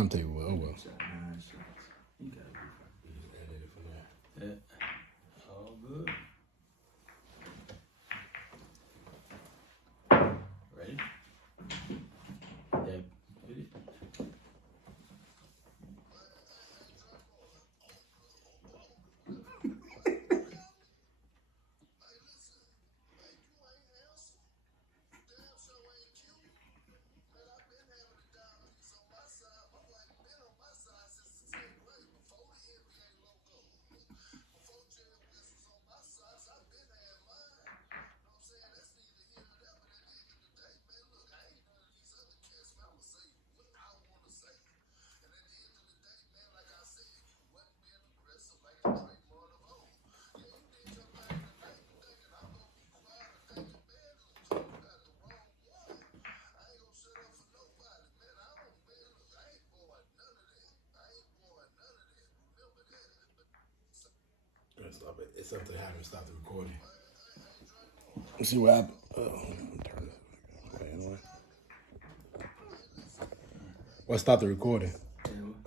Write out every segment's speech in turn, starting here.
I'm tell you what. Oh well. You gotta be edited for that. Yeah. All good. Ready? Yeah. Stop it. It's something happened. Stop the recording. Let's see what happened. Turn it. Anyway. Well, stop the recording.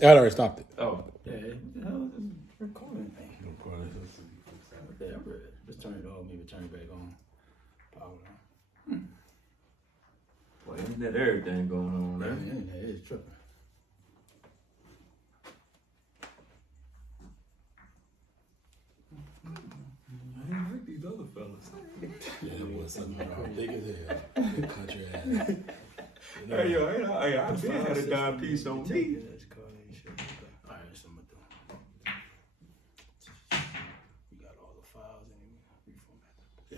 I already stopped it. Oh, yeah. Recording thing. Just turn it off. Maybe turn it back on. Power on. Well, isn't that everything going on there? Yeah, it's tripping. I ain't like these other fellas. Yeah, that was something big as hell. Big country ass. You know, Hey, yo, I been had a dime piece on me. Alright, that's what I'm gonna do. We got all the files and reformat. yeah.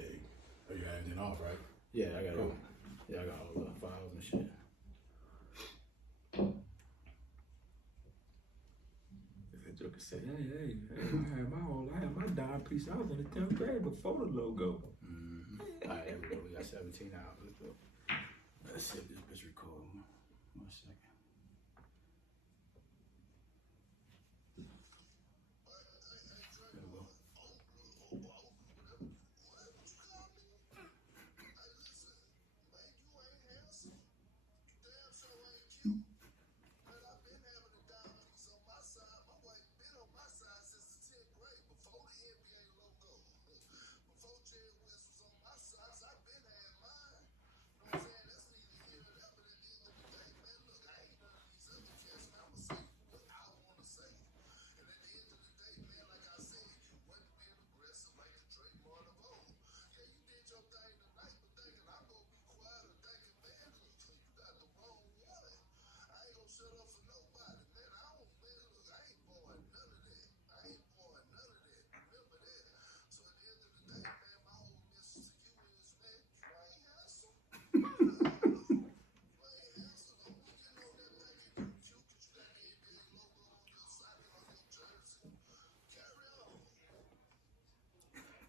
Oh, you got everything off, right? Yeah, I got all. Yeah, I got all the files and shit. That joker said, hey, I had my dime piece. I was in the 10th grade before the logo. Alright, there we go. We got 17 hours. Let's go. Let's see if this bitch recording. 1 second. There we go.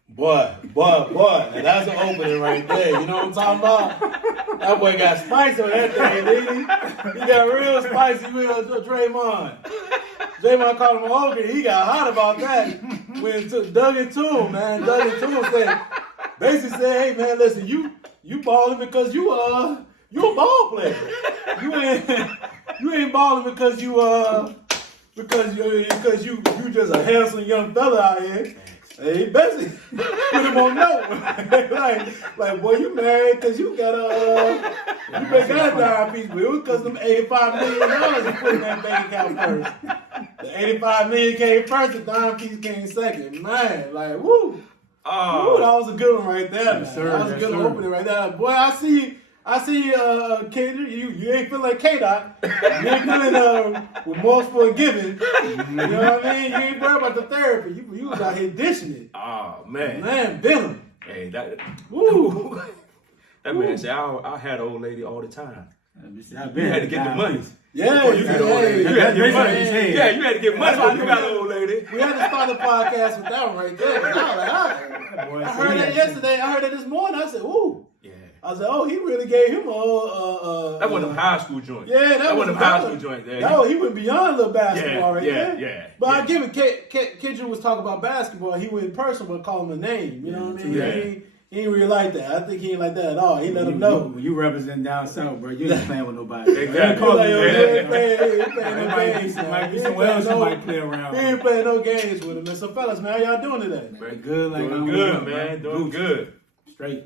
Boy. Now that's an opening right there. You know what I'm talking about? That boy got spice on that thing, didn't he? He got real spicy with Draymond. Draymond called him an ogre. He got hot about that. When dug into him, man. Dug into him, basically said, hey, man, listen, you balling because you a ball player. You ain't balling because you just a handsome young fella out here. Hey, he basically put him on note. like, boy, you married because you got a dime piece, but it was because them $85 million you put in that bank account first. The $85 million came first, the dime piece came second. Man, like, woo. Oh, woo, that was a good one right there, man. Sir, that was a good opening right there. Boy, I see Kendrick, you ain't feeling like K-Dot. You ain't feeling remorseful and giving. You know what I mean? You ain't worried about the therapy. You was out here dishing it. Oh, man. Man, Venom. Hey, that Woo. man said, I had an old lady all the time. You You had to get the money. Yeah, You had to get money. yeah. Yeah, you had to get money. You got an old lady. We had to start the podcast with that one right there. I was like, I heard that yesterday. I heard it this morning. I said, ooh. Yeah. I was like, oh, he really gave him a That wasn't them high school joints. Yeah, that wasn't them high school joints. There. No, he went beyond the basketball right there. Yeah. But I give it, Kendrick was talking about basketball. He went personal, but call him a name. You know what I mean? Yeah. he ain't really like that. I think he ain't like that at all. He let them know. When you represent down south, bro, you ain't playing with nobody. Exactly. Might be somewhere else you might play around. He ain't playing no games with him. Man. So fellas, man, how y'all doing today? Very good, like Doing good, man. Doing good. Straight.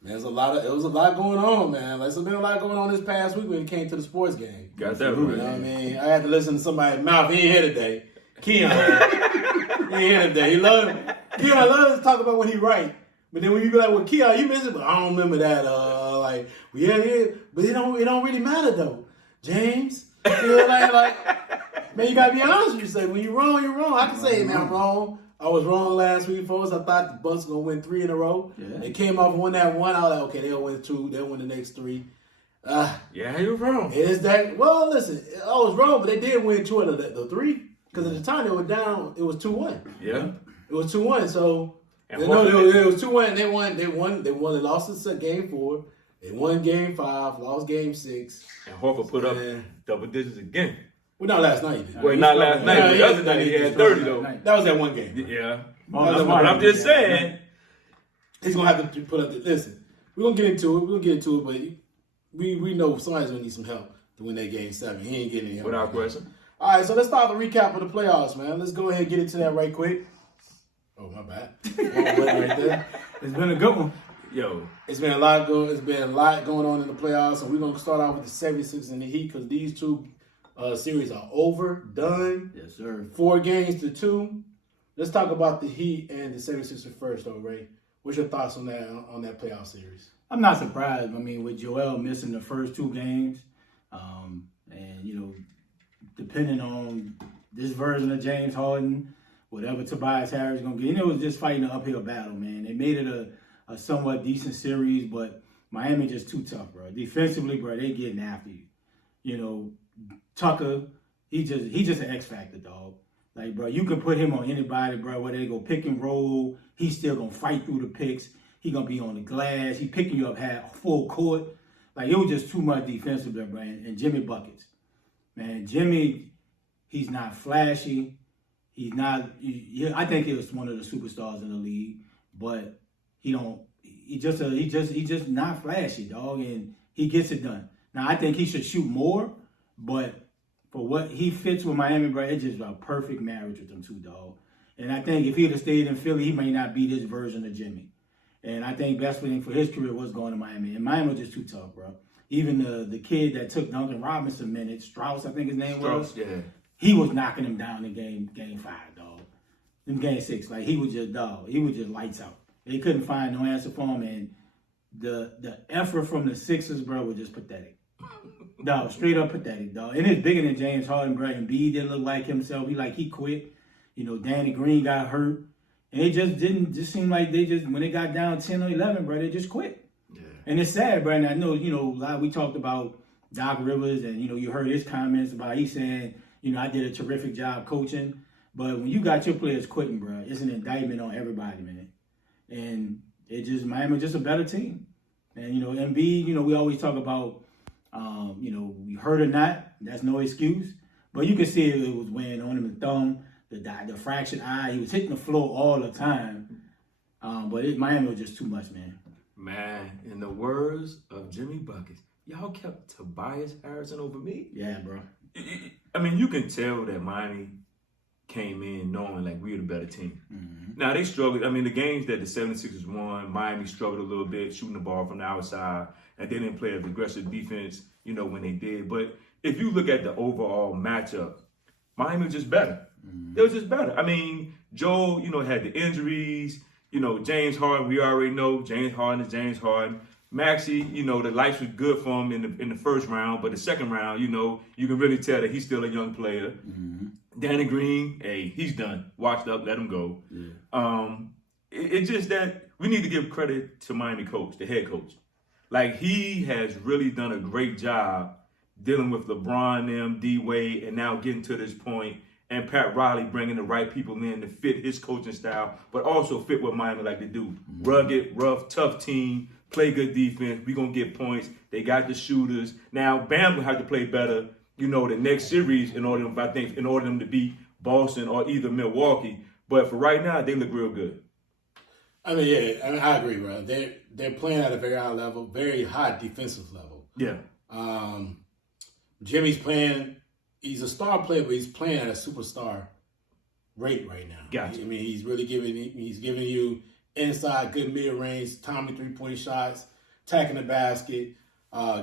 Man, it was a lot going on, man. Like, there's been a lot going on this past week when it came to the sports game. Got that You know what I mean? I had to listen to somebody's mouth. He ain't here today. Keon. He ain't here today. Keon loves to talk about when he right. But then when you be like, well, Keon, you miss it, but I don't remember that. Yeah. But it don't really matter though. James, you know, like, man, you gotta be honest with yourself. When you're wrong, you're wrong. I can say, man, I'm wrong. I was wrong last week, folks. I thought the Bucks were gonna win 3 in a row. Yeah. They came off and won that one. I was like, okay, they'll win 2. They'll win the next 3. Yeah, you were wrong. Is that well? Listen, I was wrong, but they did win 2 out of the 3 because at the time they were down. It was 2-1. Yeah, it was 2-1. So and it was 2-1. They won. They lost in game 4. They won game 5. Lost game 6. And Horford put up double digits again. Well, not last night. Well, not last night, but the other night he had 30 though. That was that one game. Yeah. But I'm just saying. He's going to have to put up listen, we're going to get into it. But we know somebody's going to need some help to win that game 7. He ain't getting any help. Without question. All right, so let's start the recap of the playoffs, man. Let's go ahead and get into that right quick. Oh, my bad. Right there. It's been a good one. Yo, it's been a lot going on in the playoffs, and we're going to start off with the 76ers and the Heat because these two series are over, done. Yes, sir. 4 games to 2. Let's talk about the Heat and the 76ers first, though, Ray. What's your thoughts on that playoff series? I'm not surprised. I mean, with Joel missing the first 2 games, and, you know, depending on this version of James Harden, whatever Tobias Harris is going to get, it was just fighting an uphill battle, man. They made it a somewhat decent series, but Miami just too tough, bro. Defensively, bro, they getting after you. You know, Tucker, he just an X factor, dog. Like, bro, you can put him on anybody, bro, whether they go pick and roll, he's still going to fight through the picks. He going to be on the glass. He picking you up half full court. Like, it was just too much defensively, bro. And Jimmy buckets. Man, Jimmy, he's not flashy. He's not, I think he was one of the superstars in the league, but he's just not flashy, dog, and he gets it done. Now, I think he should shoot more, but for what he fits with Miami, bro, it's just a perfect marriage with them two, dog. And I think if he'd have stayed in Philly, he may not be this version of Jimmy. And I think best thing for his career was going to Miami. And Miami was just too tough, bro. Even the kid that took Duncan Robinson minutes, Strauss, I think his name was. Yeah. He was knocking him down in game 5, dog. In game 6, like he was just lights out. They couldn't find no answer for him, and the effort from the Sixers, bro, was just pathetic. Dog, straight up pathetic, dog. And it's bigger than James Harden, bro. And B didn't look like himself. He quit. You know, Danny Green got hurt. And it just seemed like when they got down 10 or 11, bro, they just quit. Yeah. And it's sad, bro. And I know, you know, we talked about Doc Rivers, and, you know, you heard his comments about he's saying, you know, I did a terrific job coaching. But when you got your players quitting, bro, it's an indictment on everybody, man. And Miami just a better team. And, you know, Embiid, you know, we always talk about, you know, we hurt or not, that's no excuse. But you can see it was weighing on him, the thumb, the fractured eye. He was hitting the floor all the time. But Miami was just too much, man. Man, in the words of Jimmy Buckets, y'all kept Tobias Harrison over me? Yeah, bro. I mean, you can tell that Miami came in knowing like we were the better team. Mm-hmm. Now, they struggled. I mean, the games that the 76ers won, Miami struggled a little bit, shooting the ball from the outside, and they didn't play as aggressive defense, you know, when they did. But if you look at the overall matchup, Miami was just better. Mm-hmm. It was just better. I mean, Joe, you know, had the injuries. You know, James Harden, we already know James Harden is James Harden. Maxey, you know, the lights was good for him in the first round, but the second round, you know, you can really tell that he's still a young player. Mm-hmm. Danny Green, hey, he's done. Washed up, let him go. Yeah. It's just that we need to give credit to Miami coach, the head coach. Like, he has really done a great job dealing with LeBron, them, D-Wade, and now getting to this point, and Pat Riley bringing the right people in to fit his coaching style, but also fit what Miami like to do. Mm-hmm. Rugged, rough, tough team, play good defense. We're going to get points. They got the shooters. Now, Bam will have to play better, you know, the next series in order them to beat Boston or either Milwaukee. But for right now, they look real good. I mean, yeah, I agree, bro. They're playing at a very high level, very high defensive level. Yeah. Jimmy's playing. He's a star player, but he's playing at a superstar rate right now. Gotcha. I mean, he's really giving you inside good mid range, timely 3-point shots, attacking the basket,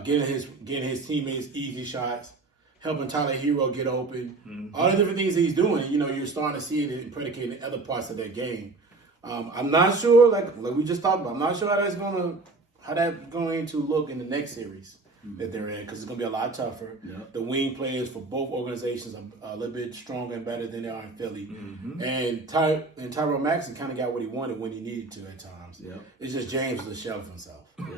getting his teammates easy shots, helping Tyler Hero get open. Mm-hmm. All the different things he's doing, you're starting to see it and predicating in other parts of their game. I'm not sure, like we just talked about, I'm not sure how that's going to look in the next series that they're in, because it's going to be a lot tougher. Yep. The wing players for both organizations are a little bit stronger and better than they are in Philly. Mm-hmm. And Tyrone Maxey kind of got what he wanted when he needed to at times. Yep. It's just James was a shell of himself. Yeah.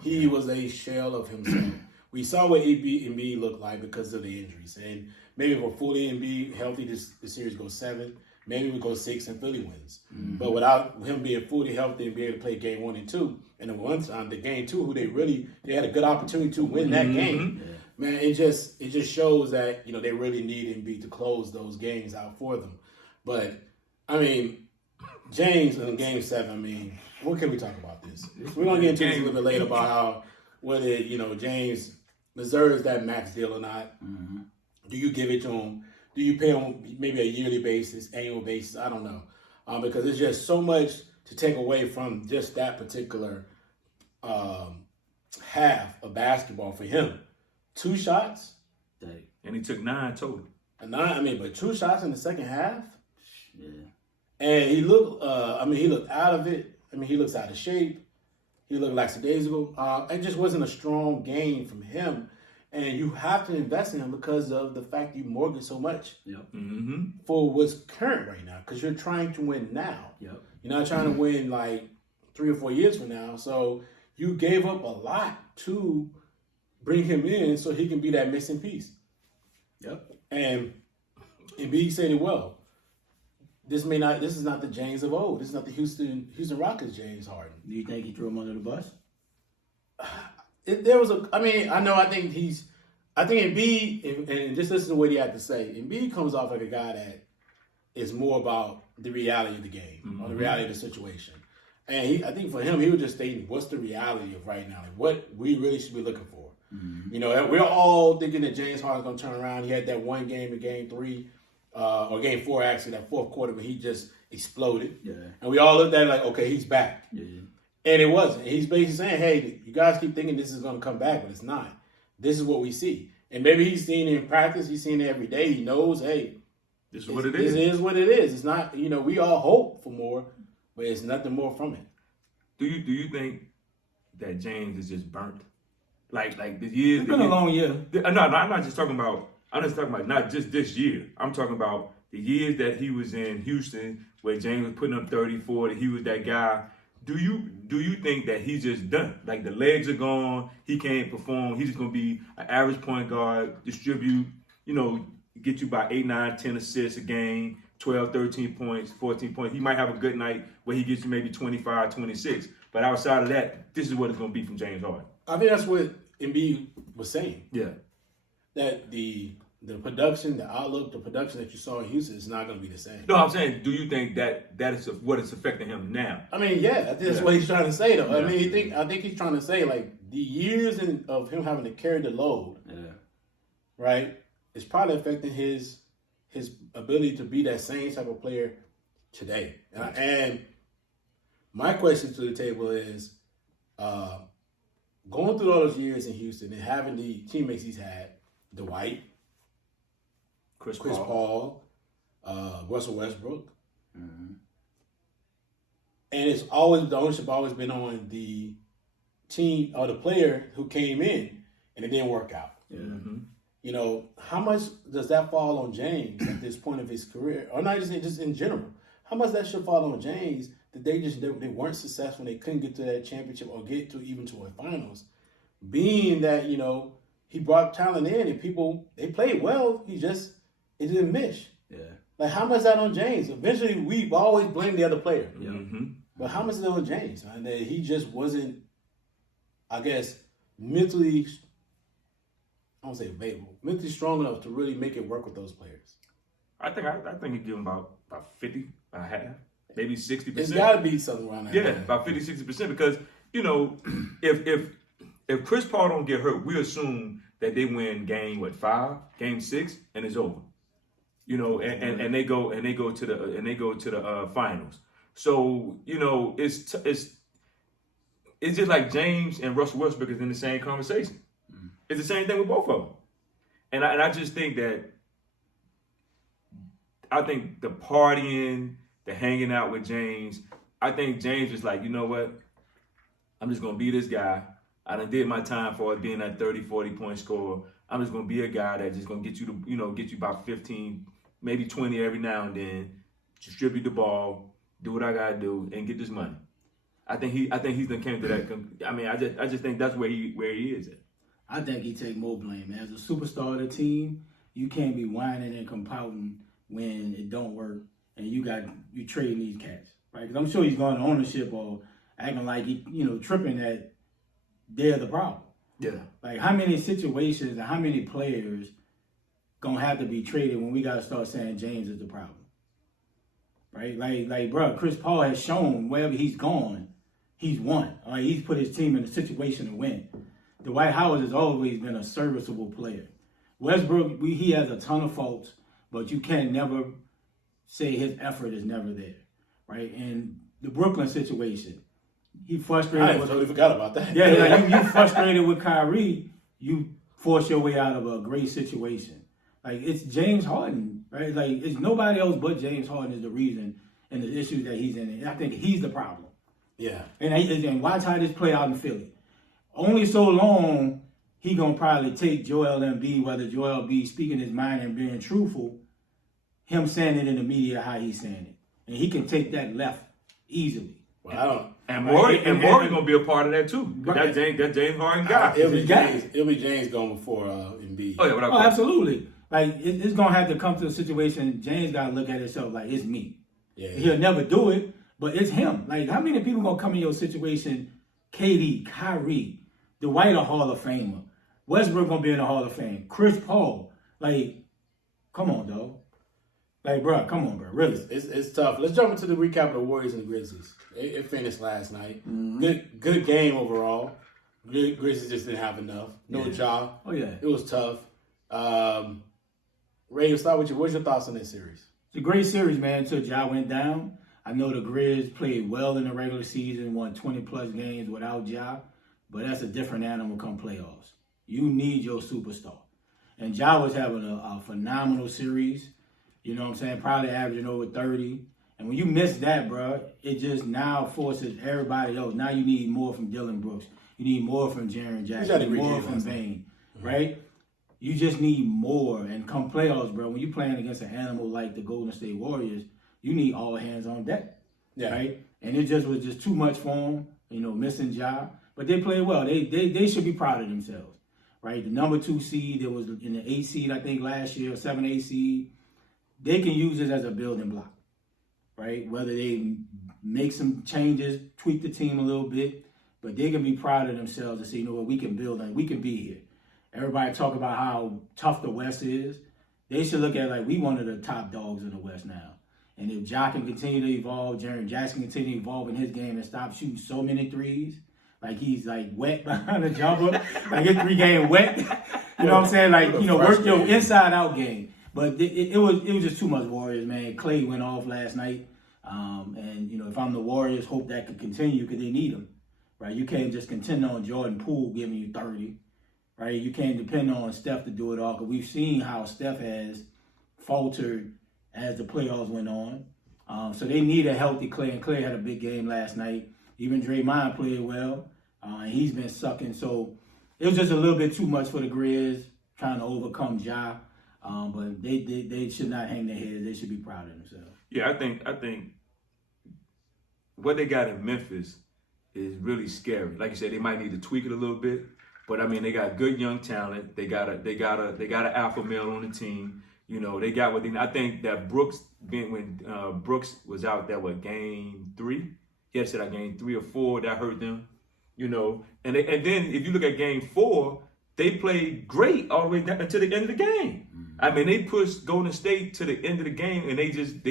He was a shell of himself. We saw what Embiid looked like because of the injuries. And maybe if we're fully Embiid healthy, this series goes 7. Maybe we go 6 and Philly wins. Mm-hmm. But without him being fully healthy and being able to play game 1 and 2, and then one time the game 2, they had a good opportunity to win that game. Yeah. Man, it just shows that they really need Embiid to close those games out for them. But I mean, James in Game 7. I mean, what can we talk about this? We're gonna get into this a little bit later about how whether James deserves that max deal or not. Mm-hmm. Do you give it to him? Do you pay on maybe a yearly basis, annual basis? I don't know. Because there's just so much to take away from just that particular half of basketball for him. 2 shots. And he took 9 total. But 2 shots in the second half? Yeah. And he looked, he looked out of it. He looks out of shape. He looked lackadaisical. It just wasn't a strong game from him. And you have to invest in him because of the fact you mortgage so much for what's current right now. Because you're trying to win now. Yep. You're not trying to win like 3 or 4 years from now. So you gave up a lot to bring him in so he can be that missing piece. Yep. And Embiid said it well. This is not the James of old. This is not the Houston Rockets James Harden. Do you think he threw him under the bus? I think Embiid, and just listen to what he had to say. Embiid comes off like a guy that is more about the reality of the game, or the reality of the situation. And I think for him, he was just stating what's the reality of right now, like what we really should be looking for. Mm-hmm. We're all thinking that James Harden's going to turn around. He had that one game in Game 3, or Game 4 actually, that fourth quarter where he just exploded. Yeah. And we all looked at it like, okay, he's back. Yeah. And it wasn't. He's basically saying, hey, you guys keep thinking this is going to come back, but it's not. This is what we see. And maybe he's seen it in practice. He's seen it every day. He knows, hey, this is what it is. This is what it is. It's not, we all hope for more, but it's nothing more from it. Do you think that James is just burnt? Like the years. It's been a long year. No, I'm not just talking about, I'm just talking about not just this year. I'm talking about the years that he was in Houston where James was putting up 30, 40. He was that guy. Do you think that he's just done? Like the legs are gone, he can't perform, he's just gonna be an average point guard, distribute, get you by 8, 9, 10 assists a game, 12, 13 points, 14 points. He might have a good night where he gets you maybe 25, 26. But outside of that, this is what it's gonna be from James Harden. I think that's what Embiid was saying. Yeah. That the production, the outlook, the production that you saw in Houston is not going to be the same. No, I'm saying, do you think that is what is affecting him now? I think that's what he's trying to say, though. Yeah. I think he's trying to say, like, the years of him having to carry the load, right, is probably affecting his ability to be that same type of player today. And my question to the table is, going through all those years in Houston and having the teammates he's had, Dwight, Chris Paul, Russell Westbrook. Mm-hmm. And the ownership always been on the team or the player who came in and it didn't work out. Mm-hmm. How much does that fall on James at this point of his career? Or not just in general. How much that should fall on James that they weren't successful, they couldn't get to that championship or get to even to a finals, being that, he brought talent in and people, they played well, it didn't mesh. Yeah. Like, how much is that on James? Eventually, we've always blamed the other player. Yeah. Mm-hmm. But how much is that on James? And that he just wasn't, I guess, mentally, I won't say available, mentally strong enough to really make it work with those players. I think he give him about 50, about half. maybe 60%. It's got to be something around that. Yeah, about 50-60%. Because if Chris Paul don't get hurt, we assume that they win game 6, and it's over. And they go to the finals. So it's just like James and Russell Westbrook is in the same conversation. It's the same thing with both of them. And I just think that the partying, the hanging out with James, I think James is like, you know what? I'm just going to be this guy. I done did my time for it being that 30, 40-point scorer. I'm just going to be a guy that's just going to get you about 15, maybe 20 every now and then, distribute the ball, do what I got to do, and get this money. I think he's done came to that. I mean, I just think that's where he is at. I think he take more blame. As a superstar of the team, you can't be whining and pouting when it don't work, and you trading these cats, right? Because I'm sure he's going to ownership or acting like he, tripping that they're the problem. Yeah. Like how many situations and how many players gonna have to be traded when we gotta start saying James is the problem, right? Like, bro, Chris Paul has shown wherever he's gone, he's won. All right, he's put his team in a situation to win. Dwight Howard has always been a serviceable player. Westbrook, he has a ton of faults, but you can never say his effort is never there, right? And the Brooklyn situation, he frustrated. I totally forgot about that. Yeah, like you frustrated with Kyrie, you force your way out of a great situation. Like it's James Harden, right? Like it's nobody else but James Harden is the reason and the issues that he's in. And I think he's the problem. Yeah. And watch how this play out in Philly. Only so long he gonna probably take Joel Embiid, whether Joel Embiid speaking his mind and being truthful, him saying it in the media how he's saying it, and he can take that left easily. Well, I don't. And Morey gonna be a part of that too. Right. That James Harden guy. It'll be James going before Embiid. Oh, absolutely. Like it's gonna have to come to a situation. James gotta look at himself like it's me. Yeah. He'll never do it, but it's him. Like how many people gonna come in your situation? KD, Kyrie, Dwight a Hall of Famer, Westbrook gonna be in the Hall of Fame. Chris Paul, like, come on, dog. Like, bro, come on, bro. Really, it's tough. Let's jump into the recap of the Warriors and the Grizzlies. It finished last night. Mm-hmm. Good game overall. Grizzlies just didn't have enough. No Ja. Oh yeah, it was tough. Ray, we'll start with you. What's your thoughts on this series? It's a great series, man. Until Ja went down. I know the Grizz played well in the regular season, won 20-plus games without Ja, but that's a different animal come playoffs. You need your superstar. And Ja was having a phenomenal series. You know what I'm saying? Probably averaging over 30. And when you miss that, bro, it just now forces everybody else. Now you need more from Dylan Brooks. You need more from Jaren Jackson. You need more from Bane, right? You just need more. And come playoffs, bro, when you're playing against an animal like the Golden State Warriors, you need all hands on deck, right? And it just was just too much for them, missing Ja. But they played well. They should be proud of themselves, right? The number 2 seed, that was in the 8 seed, I think, last year, 7-8 seed. They can use it as a building block, right? Whether they make some changes, tweak the team a little bit, but they can be proud of themselves and say, we can build and we can be here. Everybody talk about how tough the West is. They should look at it like we one of the top dogs in the West now. And if Ja can continue to evolve, Jaren Jackson continue to evolve in his game and stop shooting so many threes, like he's like wet behind the jumper, like his 3-game wet. You know what I'm saying? Like, work your inside out game. But it was just too much Warriors, man. Clay went off last night. And if I'm the Warriors, hope that could continue because they need him. Right? You can't just contend on Jordan Poole giving you 30. Right? You can't depend on Steph to do it all because we've seen how Steph has faltered as the playoffs went on. So they need a healthy Clay, and Clay had a big game last night. Even Draymond played well, and he's been sucking. So it was just a little bit too much for the Grizz trying to overcome Ja. But they should not hang their heads. They should be proud of themselves. Yeah, I think what they got in Memphis is really scary. Like you said, they might need to tweak it a little bit, but I mean they got good young talent. They got an alpha male on the team. They got what they. I think that Brooks, when Brooks was out there, game 3, he had to sit out game 3 or 4. That hurt them. And then if you look at game 4, they played great all the way down until the end of the game. I mean, they pushed Golden State to the end of the game, and they just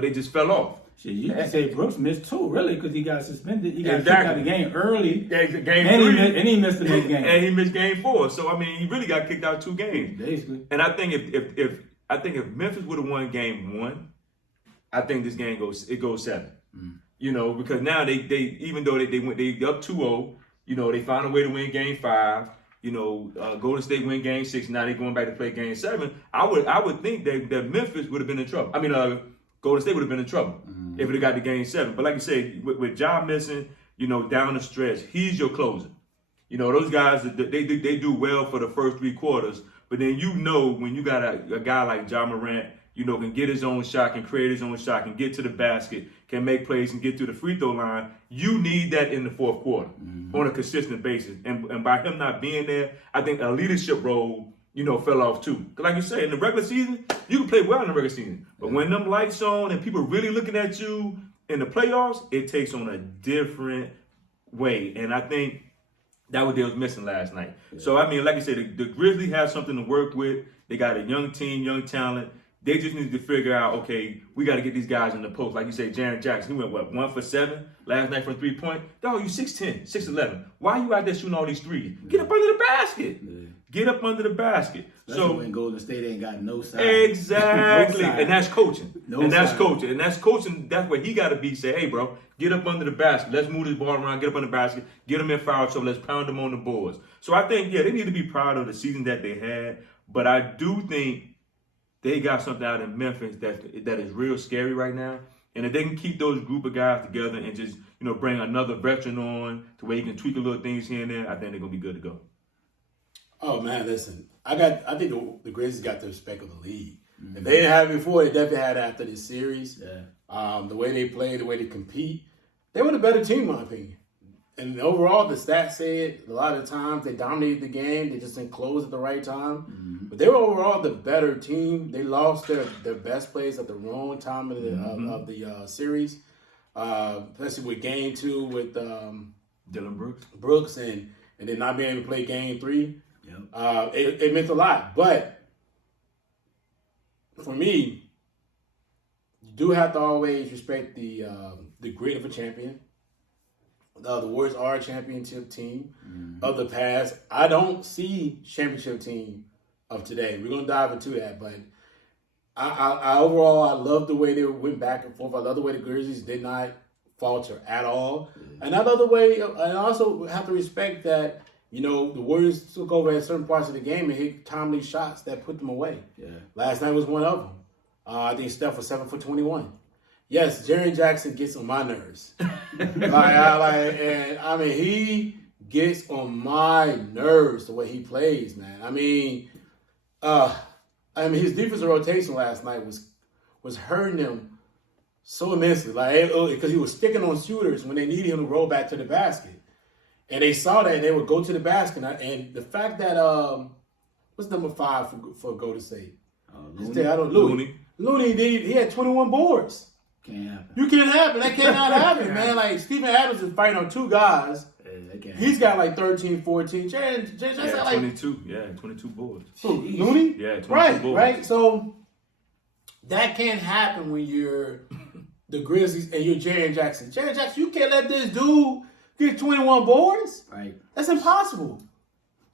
they just fell off. Shit, you can say Brooks missed 2, really, because he got suspended. He got kicked out of the game early. Yeah, game and 3. And he missed the next game. And he missed game 4. So, I mean, he really got kicked out 2 games. Basically. And I think if Memphis would have won game 1, I think this game goes 7. Because now they even though they up 2-0, they found a way to win game 5. Golden State win game 6. Now they're going back to play game 7. I would think that Memphis would have been in trouble. I mean, Golden State would have been in trouble if it got to game 7. But like you said, with Ja missing, down the stretch, he's your closer. Those guys, they do well for the first 3 quarters. But then when you got a guy like Ja Morant, can get his own shot, can create his own shot, can get to the basket, can make plays, and get to the free throw line, you need that in the fourth quarter on a consistent basis. And by him not being there, I think a leadership role, fell off too. Because like you say, in the regular season, you can play well in the regular season. But when them lights on and people really looking at you in the playoffs, it takes on a different way. And I think that what they was missing last night. Yeah. So, I mean, like I said, the Grizzlies have something to work with. They got a young team, young talent. They just need to figure out, okay, we got to get these guys in the post. Like you say, Jaren Jackson, he went, 1 for 7 last night from 3-point? Dog, you 6'10", 6'11". Why are you out there shooting all these threes? Get up under the basket. Yeah. Get up under the basket. Especially when Golden State ain't got no side. Exactly. No side. And that's coaching. That's coaching. That's where he got to be. Say, hey, bro, get up under the basket. Let's move this ball around. Get up under the basket. Get them in foul trouble. Let's pound them on the boards. So I think, they need to be proud of the season that they had. But I do think they got something out in Memphis that is real scary right now. And if they can keep those group of guys together and just, bring another veteran on to where you can tweak a little things here and there, I think they're going to be good to go. Oh, man, listen. I think the Grizzlies got the respect of the league. Mm-hmm. If they didn't have it before, they definitely had it after this series. Yeah. The way they play, the way they compete, they were the better team, in my opinion. And overall, the stats say it. A lot of the times, they dominated the game. They just didn't close at the right time. Mm-hmm. But they were overall the better team. They lost their best plays at the wrong time of the series, especially with game 2 with Dylan Brooks, and then not being able to play game 3. Yep. It meant a lot. But for me, you do have to always respect the grit of a champion. The Warriors are a championship team of the past. I don't see championship team of today. We're going to dive into that. But I overall, I love the way they went back and forth. I love the way the Grizzlies did not falter at all. And I love the way, I also have to respect that, the Warriors took over at certain parts of the game and hit timely shots that put them away. Yeah. Last night was one of them. I think Steph was 7 for 21. Yes, Jaren Jackson gets on my nerves. He gets on my nerves the way he plays, man. His defensive rotation last night was hurting him so immensely, because he was sticking on shooters when they needed him to roll back to the basket, and they saw that and they would go to the basket. And the fact that what's number 5 for Golden State? Looney. He had 21 boards. Can't happen. You can't happen. That cannot happen, man. Like, Steven Adams is fighting on 2 guys. He's got like 13, 14. Jaren got like 22. Yeah, 22 boards. Looney? Yeah, 22 boards. Right. So that can't happen when you're the Grizzlies and you're Jaren Jackson. Jaren Jackson, you can't let this dude get 21 boards. Right. That's impossible.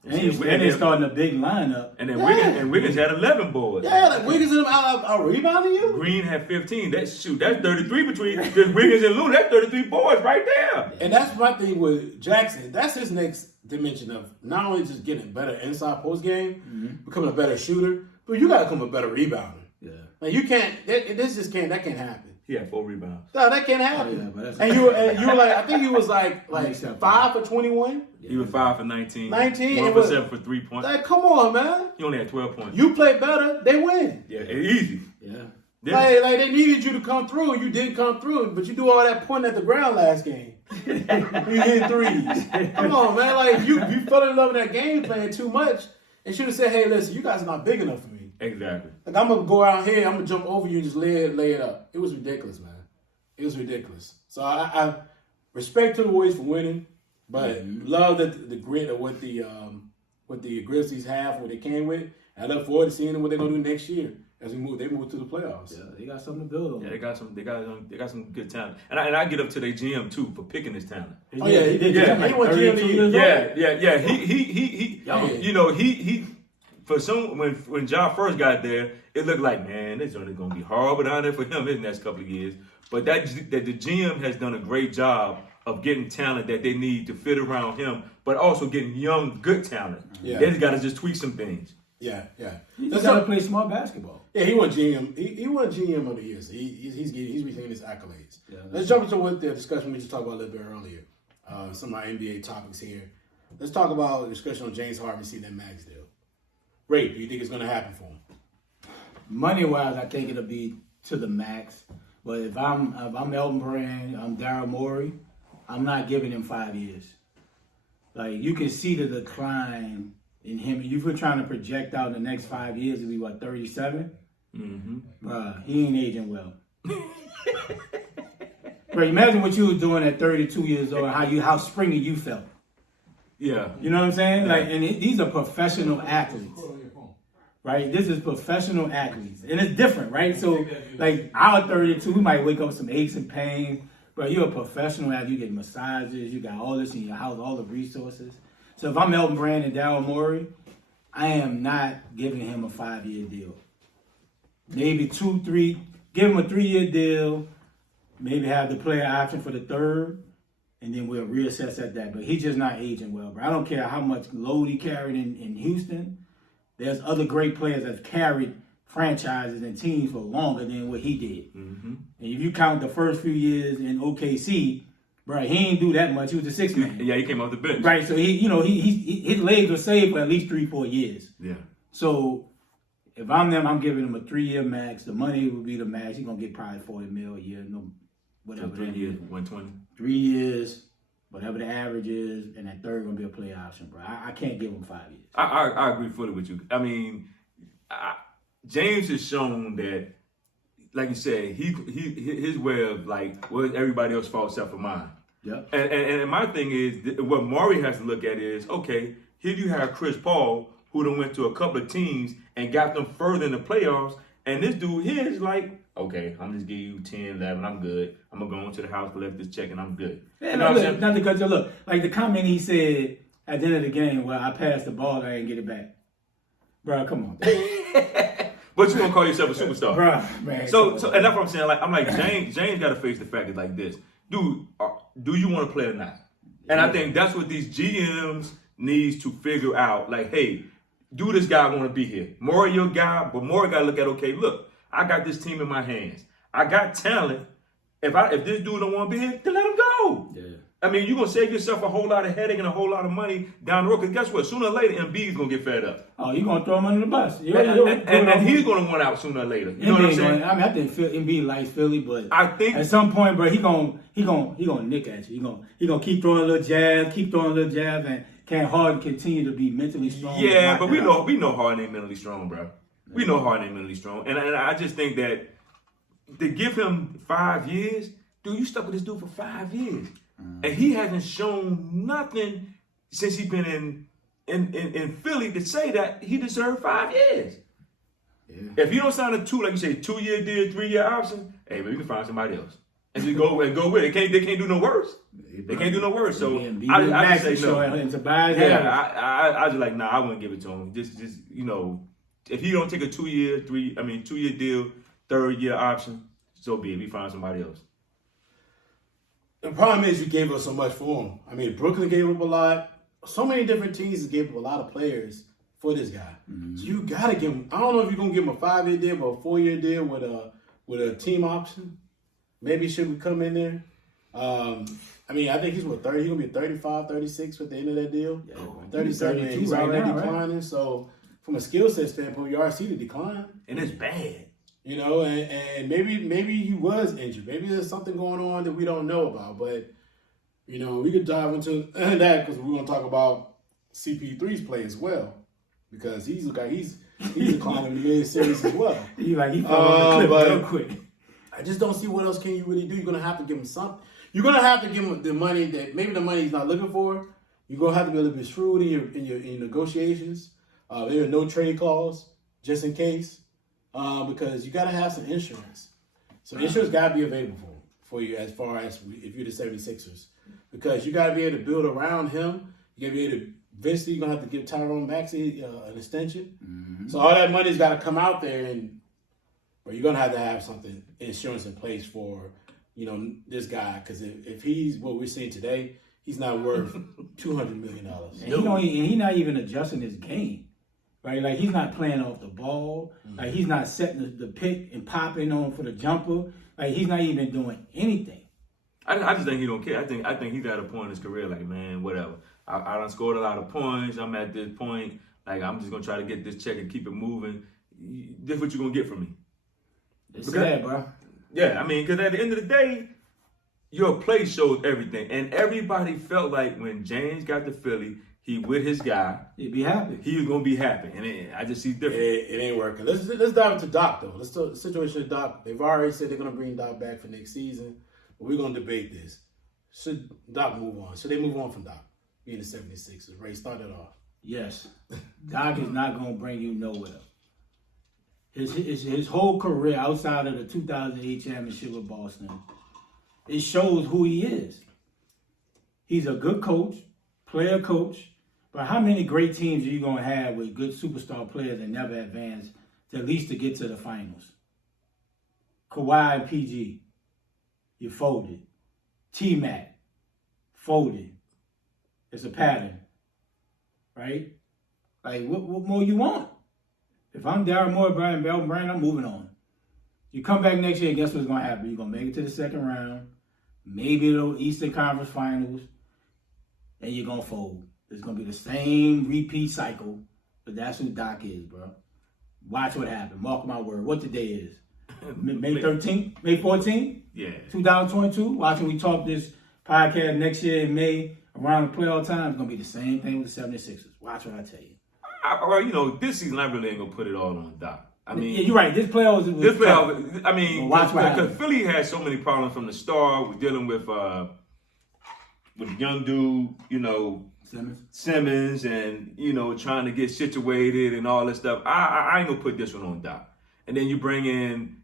And they're starting a big lineup. And then Wiggins had 11 boards. Yeah, like Wiggins and them out rebounding you. Green had 15. That's 33 between Wiggins and Looney. That's 33 boards right there. And that's my thing with Jackson. That's his next dimension of not only just getting better inside post game, becoming a better shooter, but you got to become a better rebounder. Yeah. Like you can't. That can't happen. He had 4 rebounds. No, that can't happen. Oh, yeah, and you were like, I think he was like 5 for 21. He was 5 for 19. 19. 1 for 7 for 3 points. Like, come on, man. He only had 12 points. You play better, they win. Yeah, easy. Yeah. Like they needed you to come through, and you didn't come through, but you do all that pointing at the ground last game. You hit threes. Come on, man. Like you fell in love with that game playing too much, and should have said, "Hey, listen, you guys are not big enough for me." Exactly. Like I'm gonna go out here, I'm gonna jump over you and just lay it up. It was ridiculous, man. It was ridiculous. So I respect to the Warriors for winning, but love the grit of what the Grizzlies have, what they came with. And I look forward to seeing what they're gonna do next year. as they move to the playoffs. Yeah, they got something to build on. Yeah, they got some good talent, and I get up to their GM too for picking this talent. Oh yeah, he did. Yeah, He won GM. Yeah. He. For some, when Ja first got there, it looked like, man, it's only gonna be horrible down there for him his next couple of years. But that the GM has done a great job of getting talent that they need to fit around him, but also getting young, good talent. Yeah. They just got to just tweak some things. Yeah. He just got to play smart basketball. Yeah, he won GM. He won GM of the year. So he's retaining his accolades. Yeah, Let's jump into what the discussion we just talked about a little bit earlier. Some of our NBA topics here. Let's talk about the discussion on James Harden seeing that max deal. Ray, do you think it's going to happen for him? Money wise, I think it'll be to the max. But if I'm Elton Brand, I'm Daryl Morey, I'm not giving him 5 years. Like, you can see the decline in him. If you're trying to project out the next 5 years, it'll be what, 37? Bruh, he ain't aging well. Bro, imagine what you was doing at 32 years old, how springy you felt. Yeah. You know what I'm saying? Yeah. Like, and these are professional athletes. Right? This is professional athletes. And it's different, right? So, like, our 32, we might wake up with some aches and pains. But you're a professional athlete. You get massages. You got all this in your house, all the resources. So if I'm Elton Brand and Daryl Morey, I am not giving him a 5-year deal. Maybe 2, 3. Give him a 3-year deal. Maybe have the player option for the third. And then we'll reassess at that. But he's just not aging well, bro. I don't care how much load he carried in Houston. There's other great players that carried franchises and teams for longer than what he did. And if you count the first few years in OKC, bro, he ain't do that much. He was a 6 man. Yeah, he came off the bench. Right, so his legs were saved for at least 3-4 years. Yeah. So if I'm them, I'm giving him a 3-year max. The money will be the max. He's gonna get probably $40 million a year, whatever. So 3 years, 120. 3 years, whatever the average is, and that third gonna be a play option, bro. I can't give him 5 years. I agree fully with you. I mean, James has shown that, like you said, his way of like, well, everybody else's fault except for mine. Yep. And my thing is, what Maury has to look at is, okay, here you have Chris Paul, who done went to a couple of teams and got them further in the playoffs, and this dude here is like, okay, I'm just giving you 10, 11, I'm good. I'm going to go into the house, collect this check, and I'm good. Yeah, no, look, not because, look, like the comment he said at the end of the game, well, I passed the ball, I didn't get it back. Bro, come on. But you going to call yourself a superstar. Bro, man. So and that's what I'm saying. Like, I'm like, James got to face the fact like this. Dude, do you want to play or not? And I think that's what these GMs needs to figure out. Like, hey, do this guy want to be here? More your guy, but more got to look at, okay, look, I got this team in my hands. I got talent. If this dude don't want to be here, then let him go. Yeah. I mean, you're going to save yourself a whole lot of headache and a whole lot of money down the road. Because guess what? Sooner or later, Embiid is going to get fed up. Oh, you're going to throw him under the bus. And he's going to want out sooner or later. You know what I'm saying? I think Embiid likes Philly, but I think at some point, bro, he gonna nick at you. He gonna keep throwing a little jab, and can Harden continue to be mentally strong? Yeah, but we know Harden ain't mentally strong, bro. We know Harden ain't mentally strong. And I just think that to give him 5 years, dude, you stuck with this dude for 5 years. And he hasn't shown nothing since he's been in Philly to say that he deserved 5 years. Yeah. If you don't sign a 2-year deal, 3-year option, hey, man, you can find somebody else. And just go with it. They can't do no worse. They can't do no worse. So I just say no. I just like, nah, I wouldn't give it to him. Just if he don't take a 2-year deal, 3rd-year option, so be it. We find somebody else. The problem is you gave up so much for him. I mean, Brooklyn gave up a lot. So many different teams gave up a lot of players for this guy. Mm-hmm. So you gotta give him. I don't know if you're gonna give him a 5-year deal, but a 4-year deal with a team option. Maybe should we come in there? I mean, I think he's 30. He's gonna be 35, 36 at the end of that deal. Yeah, 37. He's already declining. Right? So from a skill set standpoint, you already see the decline, and it's bad. You know, and maybe he was injured. Maybe there's something going on that we don't know about. But, you know, we could dive into that because we're going to talk about CP3's play as well. Because he's declining the mid-series as well. He fell off the cliff real quick. I just don't see what else can you really do. You're going to have to give him something. You're going to have to give him the money that maybe the money he's not looking for. You're going to have to be a little bit shrewd in your negotiations. There are no trade clause, just in case. because you got to have some insurance. So insurance got to be available for you as far as if you're the 76ers. Because you got to be able to build around him. You got to be able to, eventually you're going to have to give Tyrone Maxey an extension. Mm-hmm. So all that money's got to come out there, or you're going to have something, insurance in place for, this guy. Because if he's what we're seeing today, he's not worth $200 million. And he's not even adjusting his game, right? Like, he's not playing off the ball. Mm-hmm. Like, he's not setting the pick and popping on for the jumper. Like, he's not even doing anything. I just think he don't care. I think he's at a point in his career like, man, whatever. I done scored a lot of points. I'm at this point. Like, I'm just going to try to get this check and keep it moving. This is what you're going to get from me. It's sad, bro. Yeah, I mean, because at the end of the day, your play shows everything. And everybody felt like when James got to Philly, he with his guy. He'd be happy. He was going to be happy. And I just see different. It ain't working. Let's dive into Doc, though. Let's talk the situation with Doc. They've already said they're going to bring Doc back for next season. But we're going to debate this. Should Doc move on? Should they move on from Doc being the 76ers? Ray, start it off. Yes. Doc is not going to bring you nowhere. His whole career outside of the 2008 championship with Boston, it shows who he is. He's a good coach, player coach, but how many great teams are you going to have with good superstar players that never advance to at least to get to the finals? Kawhi and PG, you folded. T-Mac, folded. It's a pattern, right? Like, what more you want? If I'm Daryl Morey, Brian Bell, I'm moving on. You come back next year, guess what's going to happen? You're going to make it to the second round, maybe the Eastern Conference Finals, and you're going to fold. It's going to be the same repeat cycle, but that's who Doc is, bro. Watch what happens. Mark my word. What the day is? May 13th? May 14th? Yeah. 2022? Watching we talk this podcast next year in May around the playoff time, it's going to be the same thing with the 76ers. Watch what I tell you. This season I really ain't going to put it all on Doc. I mean, yeah, you're right. This playoff, I mean, because Philly had so many problems from the start. We're dealing with a young dude, Simmons, and trying to get situated and all this stuff. I ain't gonna put this one on Doc. And then you bring in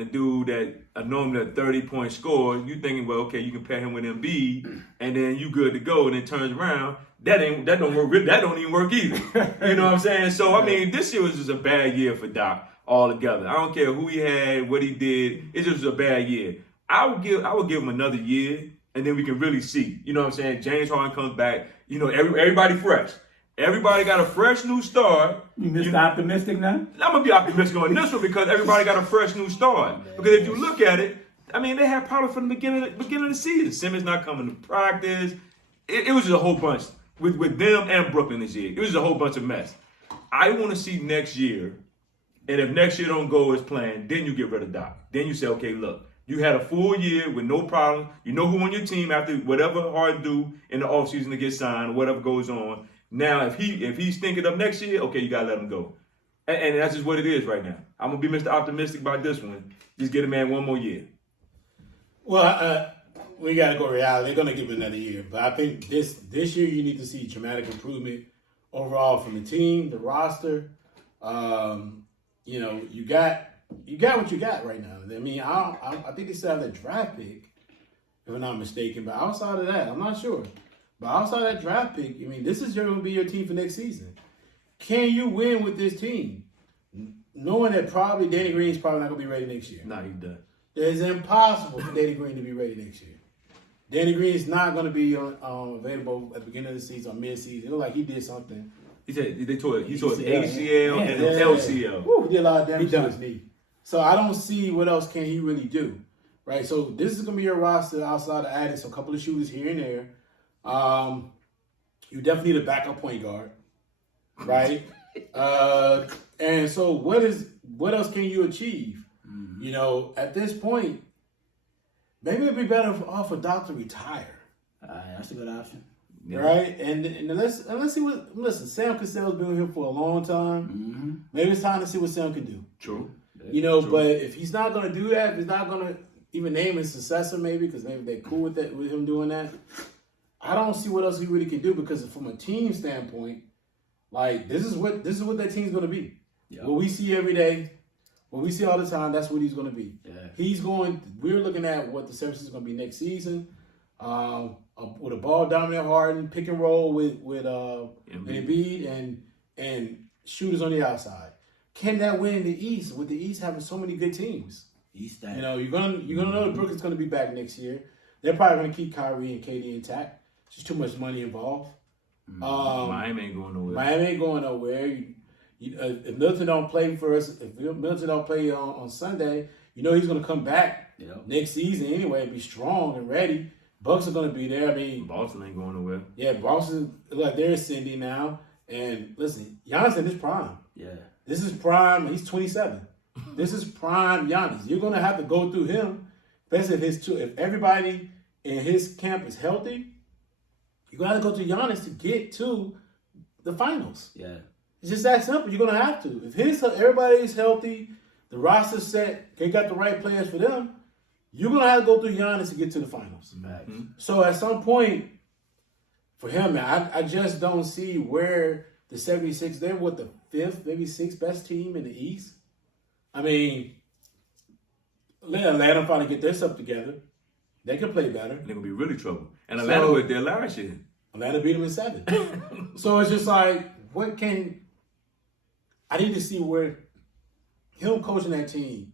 a dude that normally a 30-point scorer. You thinking, well, okay, you can pair him with Embiid, and then you good to go. And then turns around, that don't work. That don't even work either. You know what I'm saying? So I mean, this year was just a bad year for Doc altogether. I don't care who he had, what he did. It just was a bad year. I would give him another year, and then we can really see. You know what I'm saying? James Harden comes back. Everybody fresh. Everybody got a fresh new start. You Mr. Optimistic now? I'm going to be optimistic on this one because everybody got a fresh new start. Because if you look at it, I mean, they had problems from the beginning of the season. Simmons not coming to practice. It was just a whole bunch with them and Brooklyn this year. It was just a whole bunch of mess. I want to see next year, and if next year don't go as planned, then you get rid of Doc. Then you say, okay, look, you had a full year with no problem. You know who on your team after whatever Harden do in the offseason to get signed, whatever goes on. Now, if he's thinking of next year, okay, you got to let him go. And that's just what it is right now. I'm going to be Mr. Optimistic about this one. Just get a man one more year. Well, we got to go reality. They're going to give him another year. But I think this year you need to see dramatic improvement overall from the team, the roster. You got what you got right now. I mean, I think they still have that draft pick, if I'm not mistaken. But outside of that, I'm not sure. But outside of that draft pick, I mean, this is going to be your team for next season. Can you win with this team? Knowing that probably Danny Green's probably not going to be ready next year. No, he's done. It's impossible for Danny Green to be ready next year. Danny Green is not going to be available at the beginning of the season or mid-season. It looked like he did something. He said he tore his ACL and his LCL. Woo, he did a lot of damage to his knee. So I don't see what else can he really do, right? So this is going to be your roster outside of adding some couple of shooters here and there. You definitely need a backup point guard, right? And so what else can you achieve? Mm-hmm. At this point, maybe it'd be better for Doc to retire. That's a good option. Yeah. Right? And let's see listen, Sam Cassell's been here for a long time. Mm-hmm. Maybe it's time to see what Sam can do. True. True. But if he's not going to do that, if he's not going to even name his successor maybe, because maybe they're cool with him doing that, I don't see what else he really can do, because from a team standpoint, like this is what that team's going to be. Yep. What we see every day, But we see all the time that's what he's going to be. Yeah. We're looking at what the 76ers are going to be next season. With a ball dominant Harden, pick and roll with Embiid and shooters on the outside. Can that win in the East? With the East having so many good teams, East. You know, you're gonna know Brooklyn's gonna be back next year. They're probably gonna keep Kyrie and KD intact. There's just too much money involved. Miami ain't going nowhere. If Milton don't play for us, if Milton don't play on Sunday, you know he's gonna come back next season anyway and be strong and ready. Bucks are gonna be there. I mean, Boston ain't going nowhere. Yeah, Boston, like they're ascending now. And listen, Giannis in his prime. Yeah. This is prime. He's 27. This is prime Giannis. You're gonna have to go through him, especially if everybody in his camp is healthy. You're gonna have to go through Giannis to get to the finals. Yeah. It's just that simple. You're gonna have to. If everybody is healthy, the roster's set, they got the right players for them. You're gonna have to go through Giannis to get to the finals. Mm-hmm. So at some point, for him, man, I just don't see where the 76ers, they're the 5th, maybe 6th best team in the East. I mean, let Atlanta finally get their stuff together. They can play better. They're going to be really trouble. And Atlanta was there last year. Atlanta beat them in 7. So it's just like, I need to see where him coaching that team,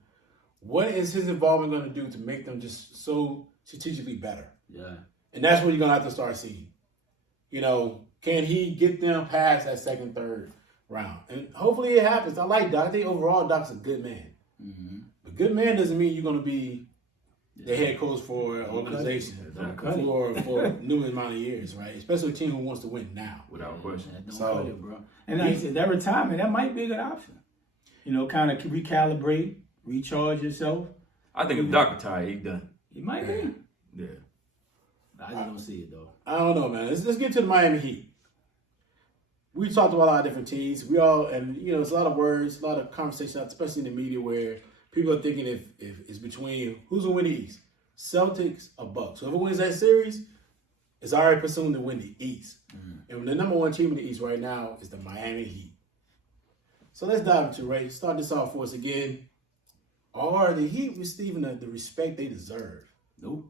what is his involvement going to do to make them just so strategically better? Yeah. And that's what you're going to have to start seeing. You know, can he get them past that second, third round? And hopefully it happens. I like Doc. I think overall Doc's a good man. Mm-hmm. But good man doesn't mean you're going to be the head coach for an organization for a numerous amount of years, right? Especially a team who wants to win now. Without question. Bro. And like I said, that retirement, that might be a good option. You know, kind of recalibrate, recharge yourself. I think if Doc retired, he done. He might be. Yeah. I just don't see it, though. I don't know, man. Let's get to the Miami Heat. We talked about a lot of different teams. It's a lot of words, a lot of conversation, especially in the media, where people are thinking if it's between who's going to win the East, Celtics or Bucks. Whoever wins that series is already presumed to win the East. Mm-hmm. And the number one team in the East right now is the Miami Heat. So let's dive into Ray. Start this off for us again. Are the Heat receiving the respect they deserve? Nope.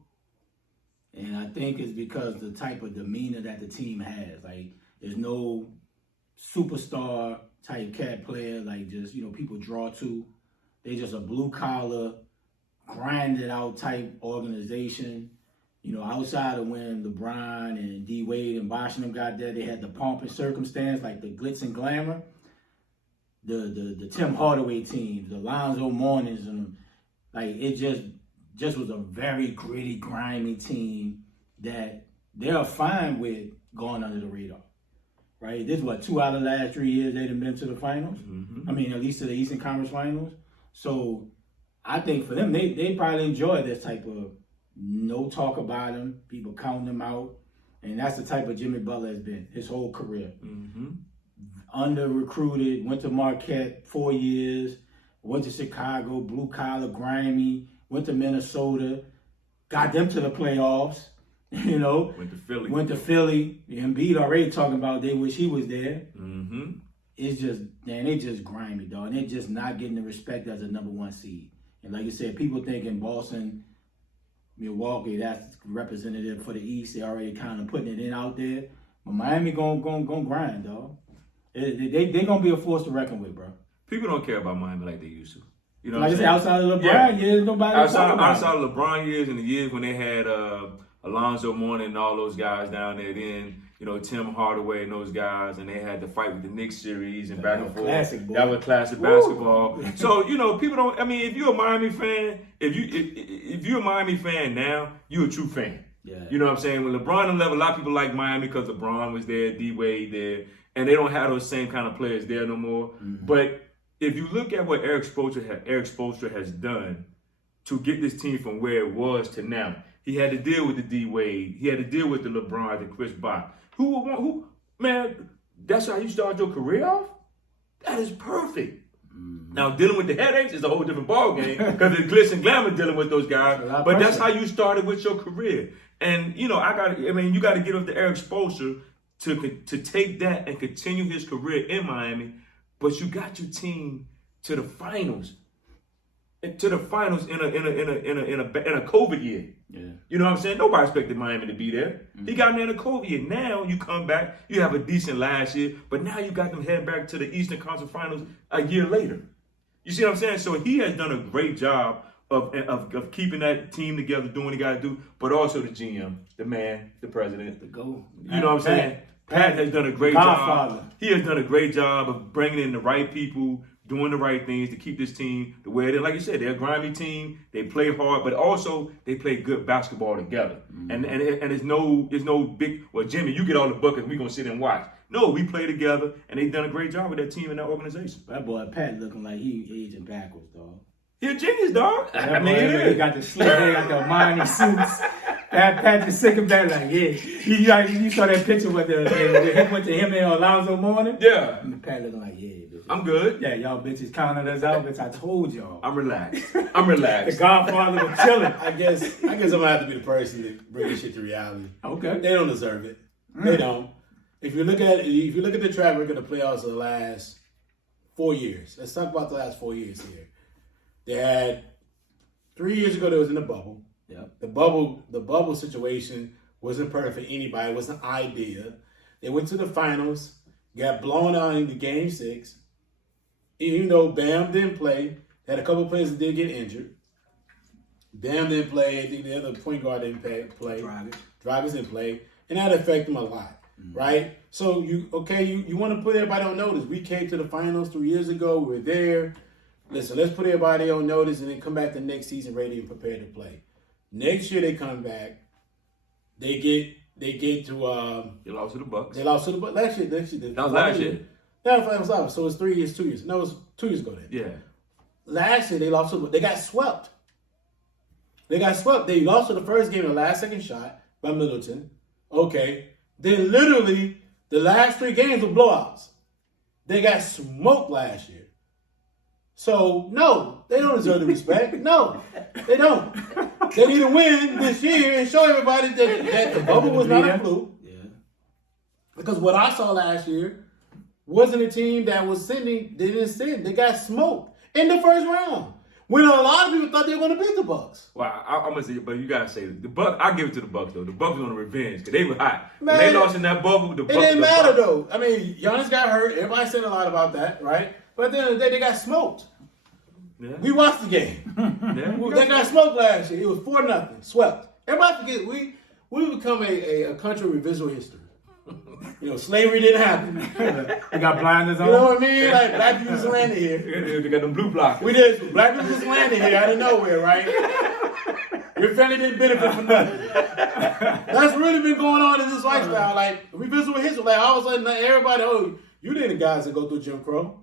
And I think it's because the type of demeanor that the team has. Like, there's no superstar type cat player, like just, people draw to. They just a blue collar, grinded out type organization. Outside of when LeBron and D Wade and Bosh and them got there, they had the pomp and circumstance, like the glitz and glamour. The Tim Hardaway teams, the Lonzo Mournings, and like it just was a very gritty, grimy team that they're fine with going under the radar. Right? This is 2 out of the last 3 years they've been to the finals. Mm-hmm. I mean, at least to the Eastern Conference Finals. So I think for them, they probably enjoy this type of no talk about them, people counting them out. And that's the type of Jimmy Butler has been his whole career. Mm-hmm. Under-recruited, went to Marquette 4 years, went to Chicago, blue-collar, grimy, went to Minnesota, got them to the playoffs, Went to Philly. Embiid already talking about they wish he was there. Mm-hmm. It's just, man, they just grimy, dog. And they're just not getting the respect as a number one seed. And like you said, people thinking Boston, Milwaukee, that's representative for the East. They already kind of putting it in out there. But Miami gonna grind, dog. They gonna be a force to reckon with, bro. People don't care about Miami like they used to. You know, like I said, outside of LeBron years, nobody outside of LeBron years and the years when they had Alonzo Mourning and all those guys down there, then Tim Hardaway and those guys, and they had to fight with the Knicks series and back and forth. Classic, boy. That was classic basketball. So people don't. I mean, if you're a Miami fan, if you're a Miami fan now, you're a true fan. Yeah. You know what I'm saying? When LeBron left, a lot of people like Miami because LeBron was there, D Wade there, and they don't have those same kind of players there no more. Mm-hmm. But if you look at what Eric Spoelstra has done to get this team from where it was to now, he had to deal with the D Wade, he had to deal with the LeBron, the Chris Bach. Who, man? That's how you start your career off. That is perfect. Mm-hmm. Now dealing with the headaches is a whole different ballgame because it's glitz and glamour dealing with those guys. But that's how you started with your career. And you got to get up to Eric Spoelstra to take that and continue his career in Miami. But you got your team to the finals to the finals in a COVID year. Yeah. You know what I'm saying? Nobody expected Miami to be there. He got them in a COVID year. Now you come back, you have a decent last year, but now you got them heading back to the Eastern Conference Finals a year later. You see what I'm saying? So he has done a great job of keeping that team together, doing what he got to do, but also the GM, the man, the president. The GOAT. You know what I'm saying? Pat has done a great job. He has done a great job of bringing in the right people, doing the right things to keep this team the way it is. Like you said, they're a grimy team. They play hard, but also they play good basketball together. And it's no big, well, Jimmy, you get all the buckets, we're going to sit and watch. No, we play together, and they've done a great job with that team and that organization. That boy Pat looking like he aging backwards, dog. He a genius, dog. I mean, he got the slick hair, got the Miami suits. Pat just sick him back like, yeah. You saw that picture with he went to him and Alonzo Morning? Yeah. And Pat looking like, yeah, bitch. I'm good. Yeah, y'all bitches counted us out, bitch. I told y'all. I'm relaxed. I'm relaxed. The Godfather was chilling. I guess I'm gonna have to be the person to bring this shit to reality. Okay. They don't deserve it. They don't. If you look at the track record of the playoffs of the last 4 years, let's talk about the last 4 years here. They had 3 years ago. They was in the bubble. Yep. The bubble situation wasn't perfect for anybody. It wasn't ideal. They went to the finals, got blown out in the game 6. Even though Bam didn't play, had a couple players that did get injured. Bam didn't play. I think the other point guard didn't play. Drivers didn't play, and that affected them a lot, right? So you want to put everybody on notice. We came to the finals 3 years ago. We're there. Listen, let's put everybody on notice and then come back the next season ready and prepared to play. Next year they come back. They get to They lost to the Bucks. They lost to the Bucks last year. That was last year. That was last. So it's 3 years, 2 years. No, it was 2 years ago then. Yeah. Last year they lost to the Bucks. They got swept. They lost to the first game, the last second shot by Middleton. Okay. Then literally the last 3 games were blowouts. They got smoked last year. So, no, they don't deserve the respect. No, they don't. They need to win this year and show everybody that the bubble was not a fluke. Yeah. Because what I saw last year wasn't a team that was sending, they didn't send. They got smoked in the first round. When a lot of people thought they were going to beat the Bucks. Well, I'm going to say, but you got to say, the Bucks, I'll give it to the Bucks, though. The Bucks was on the revenge because they were hot. Man, when they lost in that bubble, the Bucks. It didn't matter, though. I mean, Giannis got hurt. Everybody said a lot about that, right? But at the end of the day, they got smoked. Yeah. We watched the game. Yeah. They got smoked last year. It was 4-0, swept. Everybody forget we become a country with visual history. Slavery didn't happen. We got blinders on. You know what I mean? Like black people just landed here. They got them blue blockers. We did. Black people just landed here out of nowhere, right? Your family didn't benefit from nothing. That's really been going on in this lifestyle. Like we visual history. Like all of a sudden, everybody, you didn't guys that go through Jim Crow.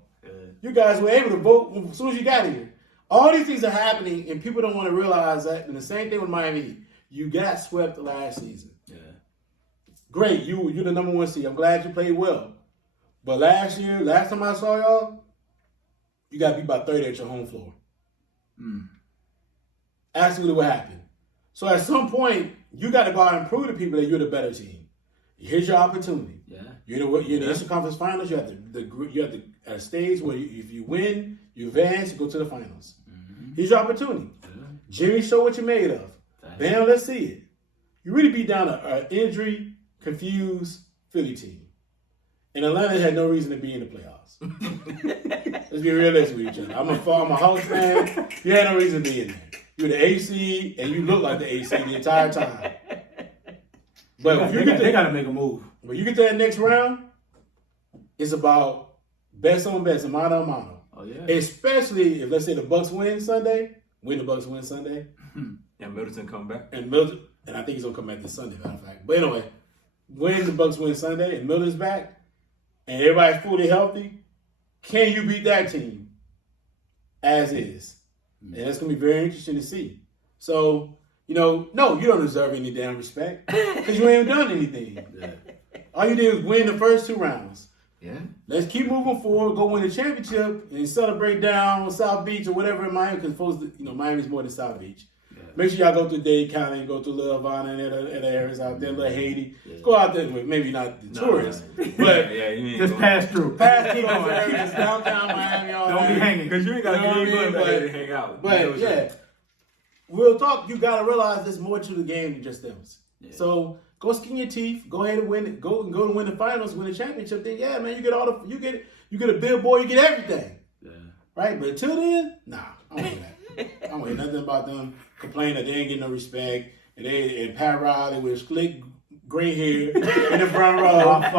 You guys were able to vote as soon as you got here. All these things are happening, and people don't want to realize that. And the same thing with Miami Heat. You got swept the last season. Yeah. Great, you're the number 1 seed. I'm glad you played well. But last time I saw y'all, you got beat by 30 at your home floor. Absolutely what happened. So at some point, you got to go out and prove to people that you're the better team. Here's your opportunity. Yeah. You're in the Eastern Conference Finals. You have a stage where if you win, you advance, you go to the finals. Here's your opportunity. Yeah. Jimmy, show what you're made of. Bam, let's see it. You really beat down an injury, confused Philly team. And Atlanta had no reason to be in the playoffs. Let's be realistic with each other. I'm a Hawks fan. You had no reason to be in there. You're the AC, and you look like the AC the entire time. But they got to make a move. When you get to that next round, it's about best on best, mano a mano. Oh yeah. Especially if let's say the Bucks win Sunday. And Middleton come back. And I think he's gonna come back this Sunday, matter of fact. But anyway, when the Bucks win Sunday and Middleton's back and everybody's fully healthy, can you beat that team as is? And that's gonna be very interesting to see. So, no, you don't deserve any damn respect because you ain't done anything. Yeah. All you did was win the first 2 rounds. Yeah. Let's keep moving forward, go win the championship, and celebrate down South Beach or whatever in Miami, because Miami's more than South Beach. Yeah. Make sure y'all go through Dade County and go through Little Havana and other areas out there, Little Haiti. Go out there with maybe not the tourists, but just pass through. Pass through those areas, downtown Miami. Don't be hanging because you ain't got to get anybody to hang out. But yeah, real talk. You got to realize there's more to the game than just them. Yeah. So go skin your teeth. Go ahead and win it. Go to win the finals, win the championship. Then yeah, man, you get all the you get a billboard, you get everything. Yeah. Right. But until then, nah, I don't hear that. I don't hear nothing about them complaining that they ain't getting no respect. And Pat Riley with slick gray hair in the front row. Like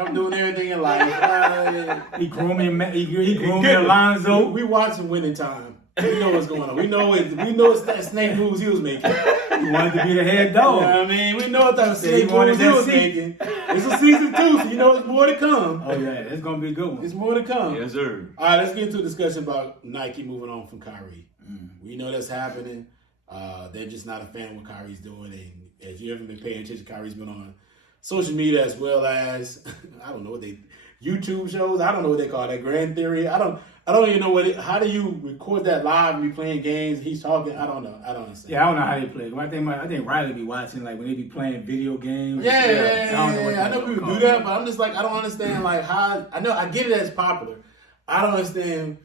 I'm doing everything in life. He grooming Alonzo. We watching Winning Time. We know what's going on. We know it's that snake moves he was making. He wanted to be the head dog. You know what I mean? We know what that snake moves he was making. It's a season 2, so you know it's more to come. Oh yeah, it's gonna be a good one. It's more to come. Yes, sir. All right, let's get into a discussion about Nike moving on from Kyrie. We know that's happening. They're just not a fan of what Kyrie's doing, and as you haven't been paying attention, Kyrie's been on social media as well as I don't know what YouTube shows. I don't know what they call that. Grand Theory. I don't even know how do you record that live and be playing games? He's talking. I don't know. I don't understand. Yeah, I don't know how they play. I think Riley be watching like when they be playing video games. Yeah. I know people do that, but I'm just like I don't understand like how. I get it as popular. I don't understand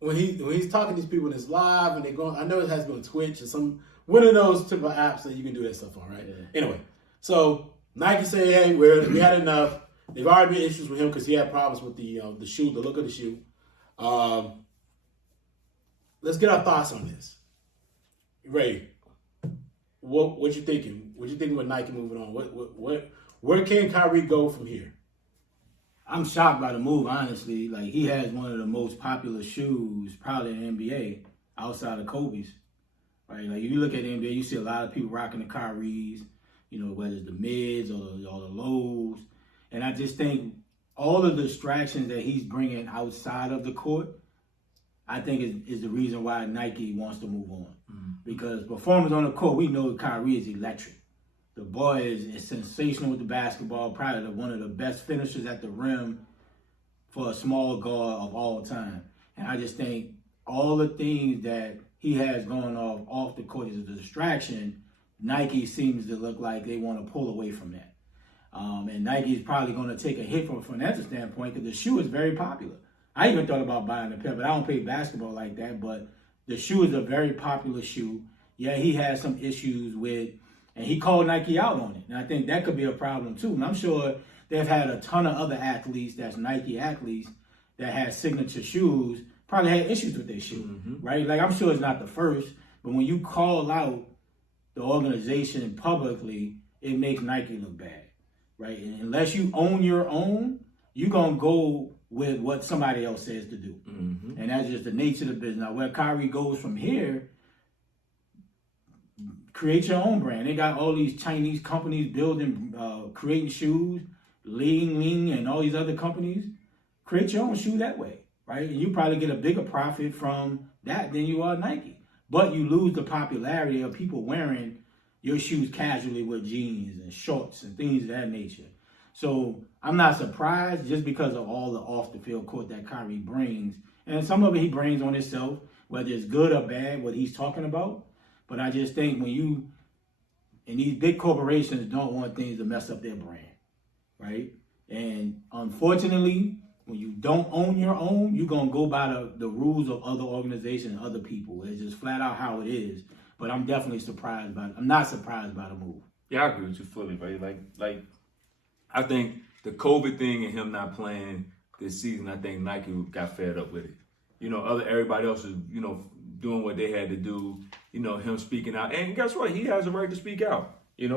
when he's talking to these people and it's live and they're going. I know it has to go on Twitch or some one of those type of apps that you can do that stuff on, right? Yeah. Anyway, so Nike say, hey, we had enough. They've already been issues with him because he had problems with the shoe, the look of the shoe. Let's get our thoughts on this. Ray, what you thinking? What you thinking with Nike moving on? Where can Kyrie go from here? I'm shocked by the move, honestly. Like he has one of the most popular shoes probably in the NBA outside of Kobe's. Right? Like if you look at the NBA, you see a lot of people rocking the Kyries, whether it's the mids or the lows. And I just think all the distractions that he's bringing outside of the court, I think is the reason why Nike wants to move on. Because performance on the court, we know Kyrie is electric. The boy is sensational with the basketball, probably one of the best finishers at the rim for a small guard of all time. And I just think all the things that he has going off the court is a distraction. Nike seems to look like they want to pull away from that. And Nike is probably going to take a hit from a financial standpoint because the shoe is very popular. I even thought about buying a pair, but I don't play basketball like that. But the shoe is a very popular shoe. Yeah, he has some issues with, and he called Nike out on it. And I think that could be a problem too. And I'm sure they've had a ton of other athletes that's Nike athletes that had signature shoes, probably had issues with their shoe, right? Like I'm sure it's not the first, but when you call out the organization publicly, it makes Nike look bad. Right, and unless you own your own, you're gonna go with what somebody else says to do, and that's just the nature of the business. Now, where Kyrie goes from here, create your own brand. They got all these Chinese companies building, creating shoes, Ling, and all these other companies. Create your own shoe that way, right? And you probably get a bigger profit from that than you are Nike, but you lose the popularity of people wearing your shoes casually with jeans and shorts and things of that nature. So I'm not surprised just because of all the off-the-field court that Kyrie brings. And some of it he brings on himself, whether it's good or bad, what he's talking about. But I just think and these big corporations don't want things to mess up their brand, right? And unfortunately, when you don't own your own, you're going to go by the rules of other organizations and other people. It's just flat out how it is. But I'm definitely surprised by it. I'm not surprised by the move. Yeah, I agree with you fully, right? Like I think the COVID thing and him not playing this season, I think Nike got fed up with it. Everybody else is, doing what they had to do, him speaking out. And guess what? He has a right to speak out. He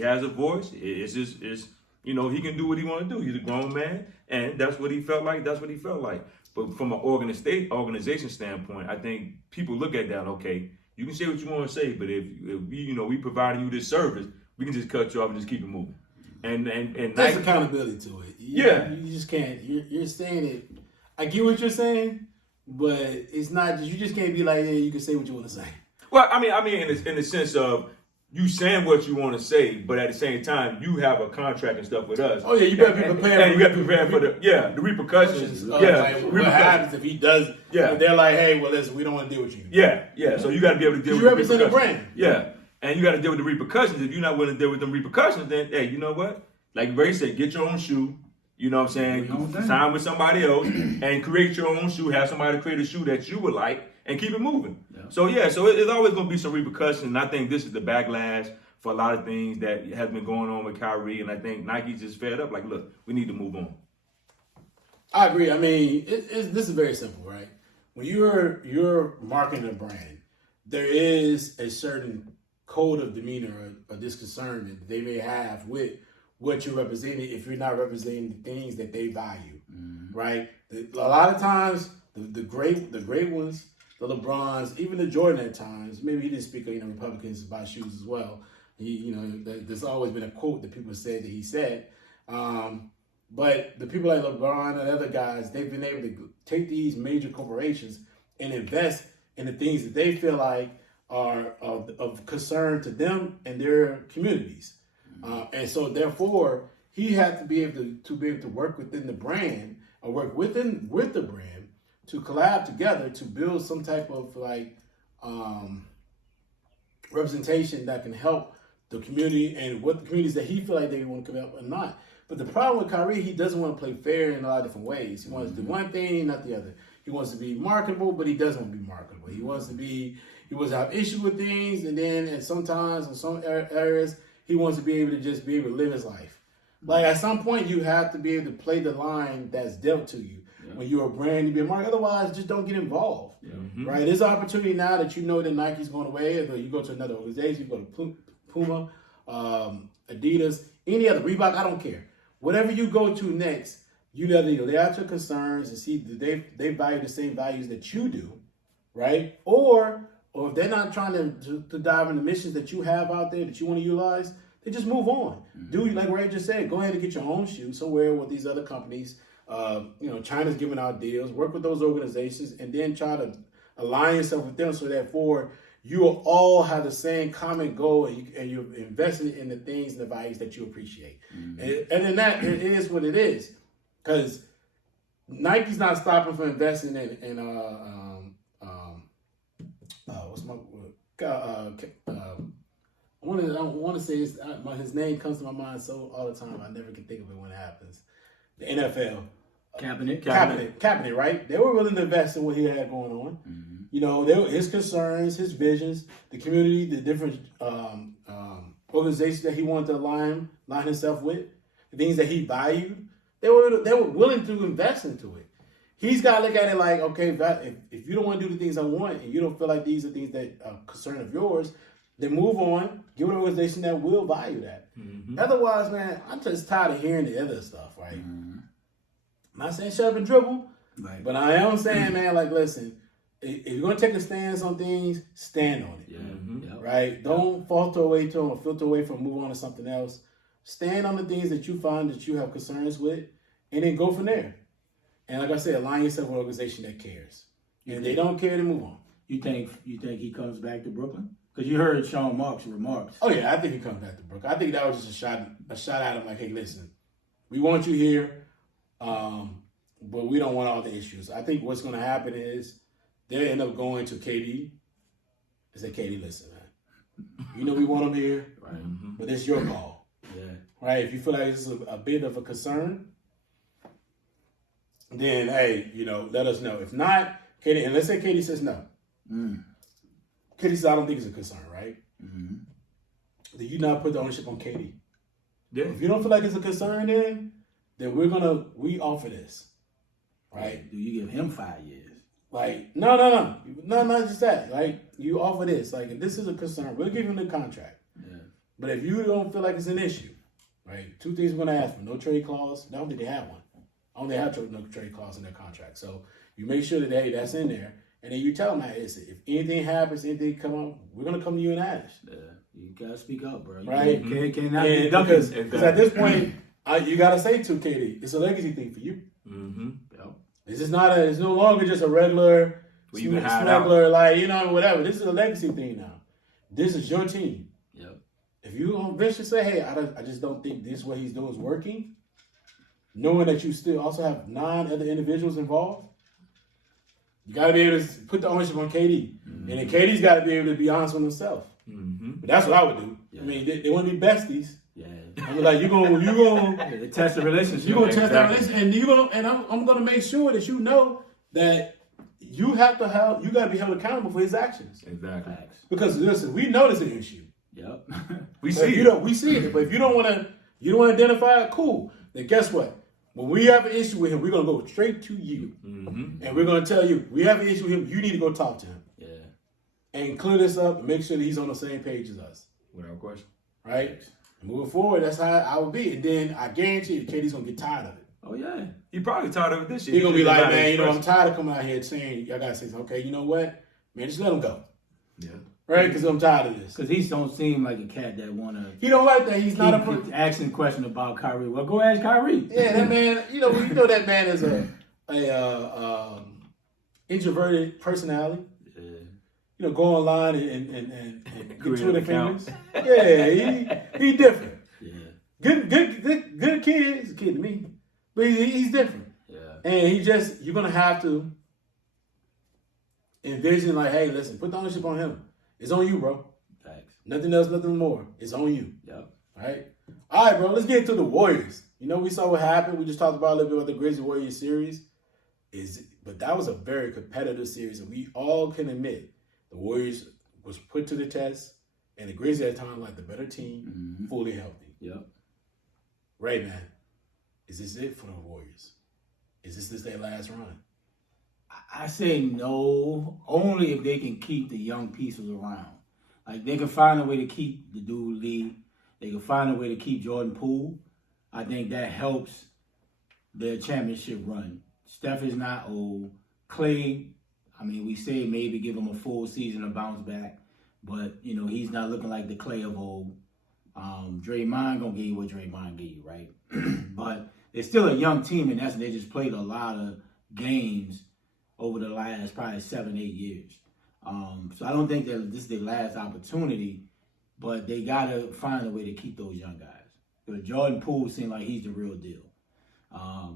has a voice. It's he can do what he want to do. He's a grown man, and that's what he felt like. That's what he felt like. But from an organization standpoint, I think people look at that, okay, you can say what you want to say, but if we providing you this service, we can just cut you off and just keep it moving. And there's accountability to it. You just can't. You're saying it. I get what you're saying, but it's not. You just can't be like, yeah, you can say what you want to say. Well, I mean, in the sense of you saying what you want to say, but at the same time, you have a contract and stuff with us. Oh yeah, you better be prepared. And you got to be prepared for the repercussions. Like, what happens if he does? Yeah, they're like, hey, well, listen, we don't want to deal with you. Yeah. So you got to be able to deal with you represent the a brand. Yeah, and you got to deal with the repercussions. If you're not willing to deal with them repercussions, then hey, you know what? Like Ray said, get your own shoe. You know what I'm saying? Sign with somebody else and create your own shoe. Have somebody create a shoe that you would like and keep it moving. Yeah. So it's always going to be some repercussions. And I think this is the backlash for a lot of things that has been going on with Kyrie, and I think Nike's just fed up. Like, look, we need to move on. I agree. I mean, this is very simple, right? When you're marketing a brand, there is a certain code of demeanor or disconcern that they may have with what you're representing if you're not representing the things that they value, right? A lot of times, the great ones, the LeBrons, even the Jordan at times. Maybe he didn't speak of Republicans about shoes as well. There's always been a quote that people said that he said. But the people like LeBron and other guys, they've been able to take these major corporations and invest in the things that they feel like are of concern to them and their communities. And so therefore, he had to be able to work within the brand or work with the brand to collab together to build some type of representation that can help the community and what the communities that he feel like they want to come up or not. But the problem with Kyrie, he doesn't want to play fair in a lot of different ways. He wants to do one thing, not the other. He wants to be marketable, but he doesn't want to be marketable. He wants to have issues with things, and then sometimes in some areas, he wants to be able to live his life. Like at some point, you have to be able to play the line that's dealt to you. Yeah. When you're a brand, you be a market. Otherwise, just don't get involved. Yeah. Mm-hmm. Right? There's an opportunity now that you know that Nike's going away, or you go to another organization, you go to Puma, Adidas, any other, Reebok, I don't care. Whatever you go to next, you let them lay out your concerns and see that they value the same values that you do, right? Or if they're not trying to dive into missions that you have out there that you want to utilize, they just move on. Mm-hmm. Do like Ray just said, go ahead and get your own shoe somewhere with these other companies. China's giving out deals. Work with those organizations and then try to align yourself with them so that you will all have the same common goal and you're investing in the things and the values that you appreciate. Mm-hmm. And in that, it is what it is. Because Nike's not stopping from investing in what's my I want to say his name comes to my mind all the time. I never can think of it when it happens. The NFL. Cabinet, right? They were willing to invest in what he had going on. Mm-hmm. His concerns, his visions, the community, the different organizations that he wanted to line himself with, the things that he valued. They were willing to invest into it. He's got to look at it like, okay, if you don't want to do the things I want and you don't feel like these are things that are concern of yours, then move on. Give an organization that will value that. Mm-hmm. Otherwise, man, I'm just tired of hearing the other stuff, right? Mm-hmm. I'm not saying shut up and dribble, right. But I am saying, man, like, listen, if you're going to take a stance on things, stand on it. Yeah. Mm-hmm. Right? Don't falter away to them or filter away from move on to something else. Stand on the things that you find that you have concerns with, and then go from there. And like I said, align yourself with an organization that cares. And if they don't care, then move on. You think he comes back to Brooklyn? Because you heard Sean Marks' remarks. Oh yeah, I think he comes back to Brooklyn. I think that was just a shot at him. Like, hey, listen, we want you here, but we don't want all the issues. I think what's going to happen is they'll end up going to KD and say, KD, listen, man, we want him here, right? Mm-hmm. But it's your call. Yeah. Right? If you feel like this is a bit of a concern, then, hey, let us know. If not, KD, and let's say KD says no. KD says, I don't think it's a concern, right? Mm-hmm. Then you not put the ownership on KD. Yeah. If you don't feel like it's a concern, then we offer this, right? Do you give him 5 years? Like, no, not just that. Like, you offer this. Like, if this is a concern, we'll give him the contract. Yeah. But if you don't feel like it's an issue, right? Two things we're going to ask for. No trade clause. I don't think they have one. I don't think they have no trade clause in their contract. So you make sure that, hey, that's in there. And then you tell them, hey, if anything happens, anything come up, we're going to come to you and ask. Yeah. You got to speak up, bro. Right? Cannot be because at this point, you got to say to KD, it's a legacy thing for you. Mm-hmm. Yep. It's no longer just a regular smuggler, whatever. This is a legacy thing now. This is your team. Yep. if you gonna venture say, hey, I just don't think this what he's doing is working, knowing that you still also have 9 other individuals involved, you got to be able to put the ownership on KD. And then KD's got to be able to be honest with himself. But that's what I would do. Yeah. I mean, they want to be besties. Yeah. I'm like, you gonna test the relationship. You're gonna test that relationship, and I'm gonna make sure that you know that you got to be held accountable for his actions. Exactly. Because listen, we know there's an issue. Yep. We see it. But if you don't want to identify it, cool. Then guess what? When we have an issue with him, we're gonna go straight to you, and we're gonna tell you we have an issue with him. You need to go talk to him, and clear this up and make sure that he's on the same page as us. Without question. Right. And moving forward, that's how I would be. And then I guarantee you, KD's gonna get tired of it. Oh yeah, he probably tired of it this year. He's gonna be like, man, I'm tired of coming out here saying y'all gotta say, okay, you know what, man, just let him go. Yeah. Right, because I'm tired of this. Because he don't seem like a cat that wanna. He don't like that. He's not asking question about Kyrie. Well, go ask Kyrie. Yeah, that man. You know that man is a introverted personality. Yeah. You know, go online and get Twitter famous. Yeah, he different. Yeah. Good kid. He's a kid to me, but he's different. Yeah. And you're gonna have to envision like, hey, listen, put the ownership on him. It's on you, bro. Thanks. Nothing else, nothing more. It's on you. Yep. Right? All right, bro. Let's get to the Warriors. You know, we saw what happened. We just talked about a little bit about the Grizzlies Warriors series. But that was a very competitive series, and we all can admit the Warriors was put to the test, and the Grizzlies at the time like the better team, fully healthy. Yep. Ray, man, is this it for the Warriors? Is this their last run? I say no, only if they can keep the young pieces around. Like, they can find a way to keep the dude Lee. They can find a way to keep Jordan Poole. I think that helps their championship run. Steph is not old. Clay, I mean, we say maybe give him a full season to bounce back, but, you know, he's not looking like the Clay of old. Draymond going to give you what Draymond gave you, right? But they're still a young team, and they just played a lot of games over the last probably 7-8 years. So I don't think that this is their last opportunity, but they got to find a way to keep those young guys. Because Jordan Poole seems like he's the real deal.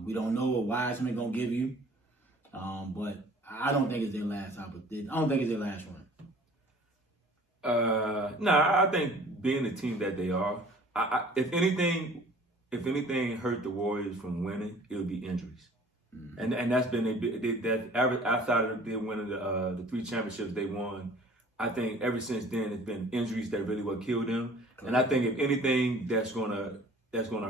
We don't know what Wiseman going to give you, but I don't think it's their last opportunity. I don't think it's their last run. I think being the team that they are, if anything hurt the Warriors from winning, it would be injuries. And that's been outside of them winning the 3 championships they won. I think ever since then it's been injuries that really what killed them. And I think if anything that's gonna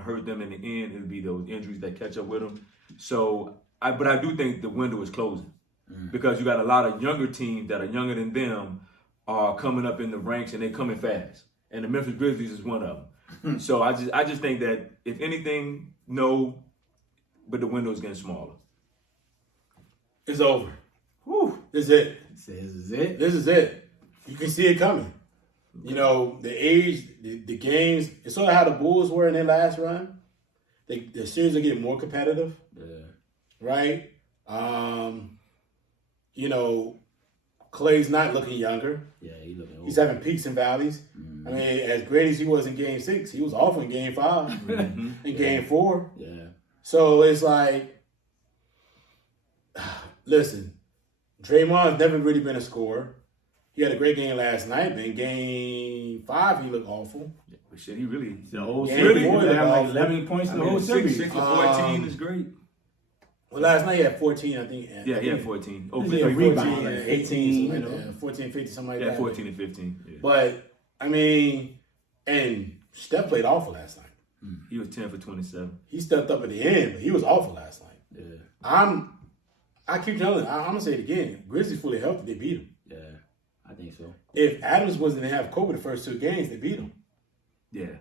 hurt them in the end, it'll be those injuries that catch up with them. So, but I do think the window is closing because you got a lot of younger teams that are younger than them are coming up in the ranks and they're coming fast. And the Memphis Grizzlies is one of them. So I just think that if anything, no. But the window is getting smaller. It's over. Whew. This is it. This is it. You can see it coming. You know, the age, the games, it's sort of how the Bulls were in their last run. The series are getting more competitive. Yeah. Right? You know, Clay's not looking younger. Yeah, he's looking old. He's having peaks and valleys. I mean, as great as he was in Game 6, he was awful in Game 5 and Game 4. Yeah. So it's like, listen, Draymond's never really been a scorer. He had a great game last night, but in Game 5, he looked awful. Yeah, but shit, he really, the whole series, he had like 11 points in the whole series. 6 for 14 is great. Well, last night he had 14, I think. Yeah, he had 14. Oh, 14 and 18, you know. 14, 15, something like that. Yeah, 14 and 15. Yeah. But, I mean, and Steph played awful last night. He was 10 for 27. He stepped up at the end, but he was awful last night. Yeah. I keep telling you, I'm going to say it again. Grizzlies fully healthy, they beat him. Yeah, I think so. If Adams wasn't to have COVID the first 2 games, they beat him. Yeah.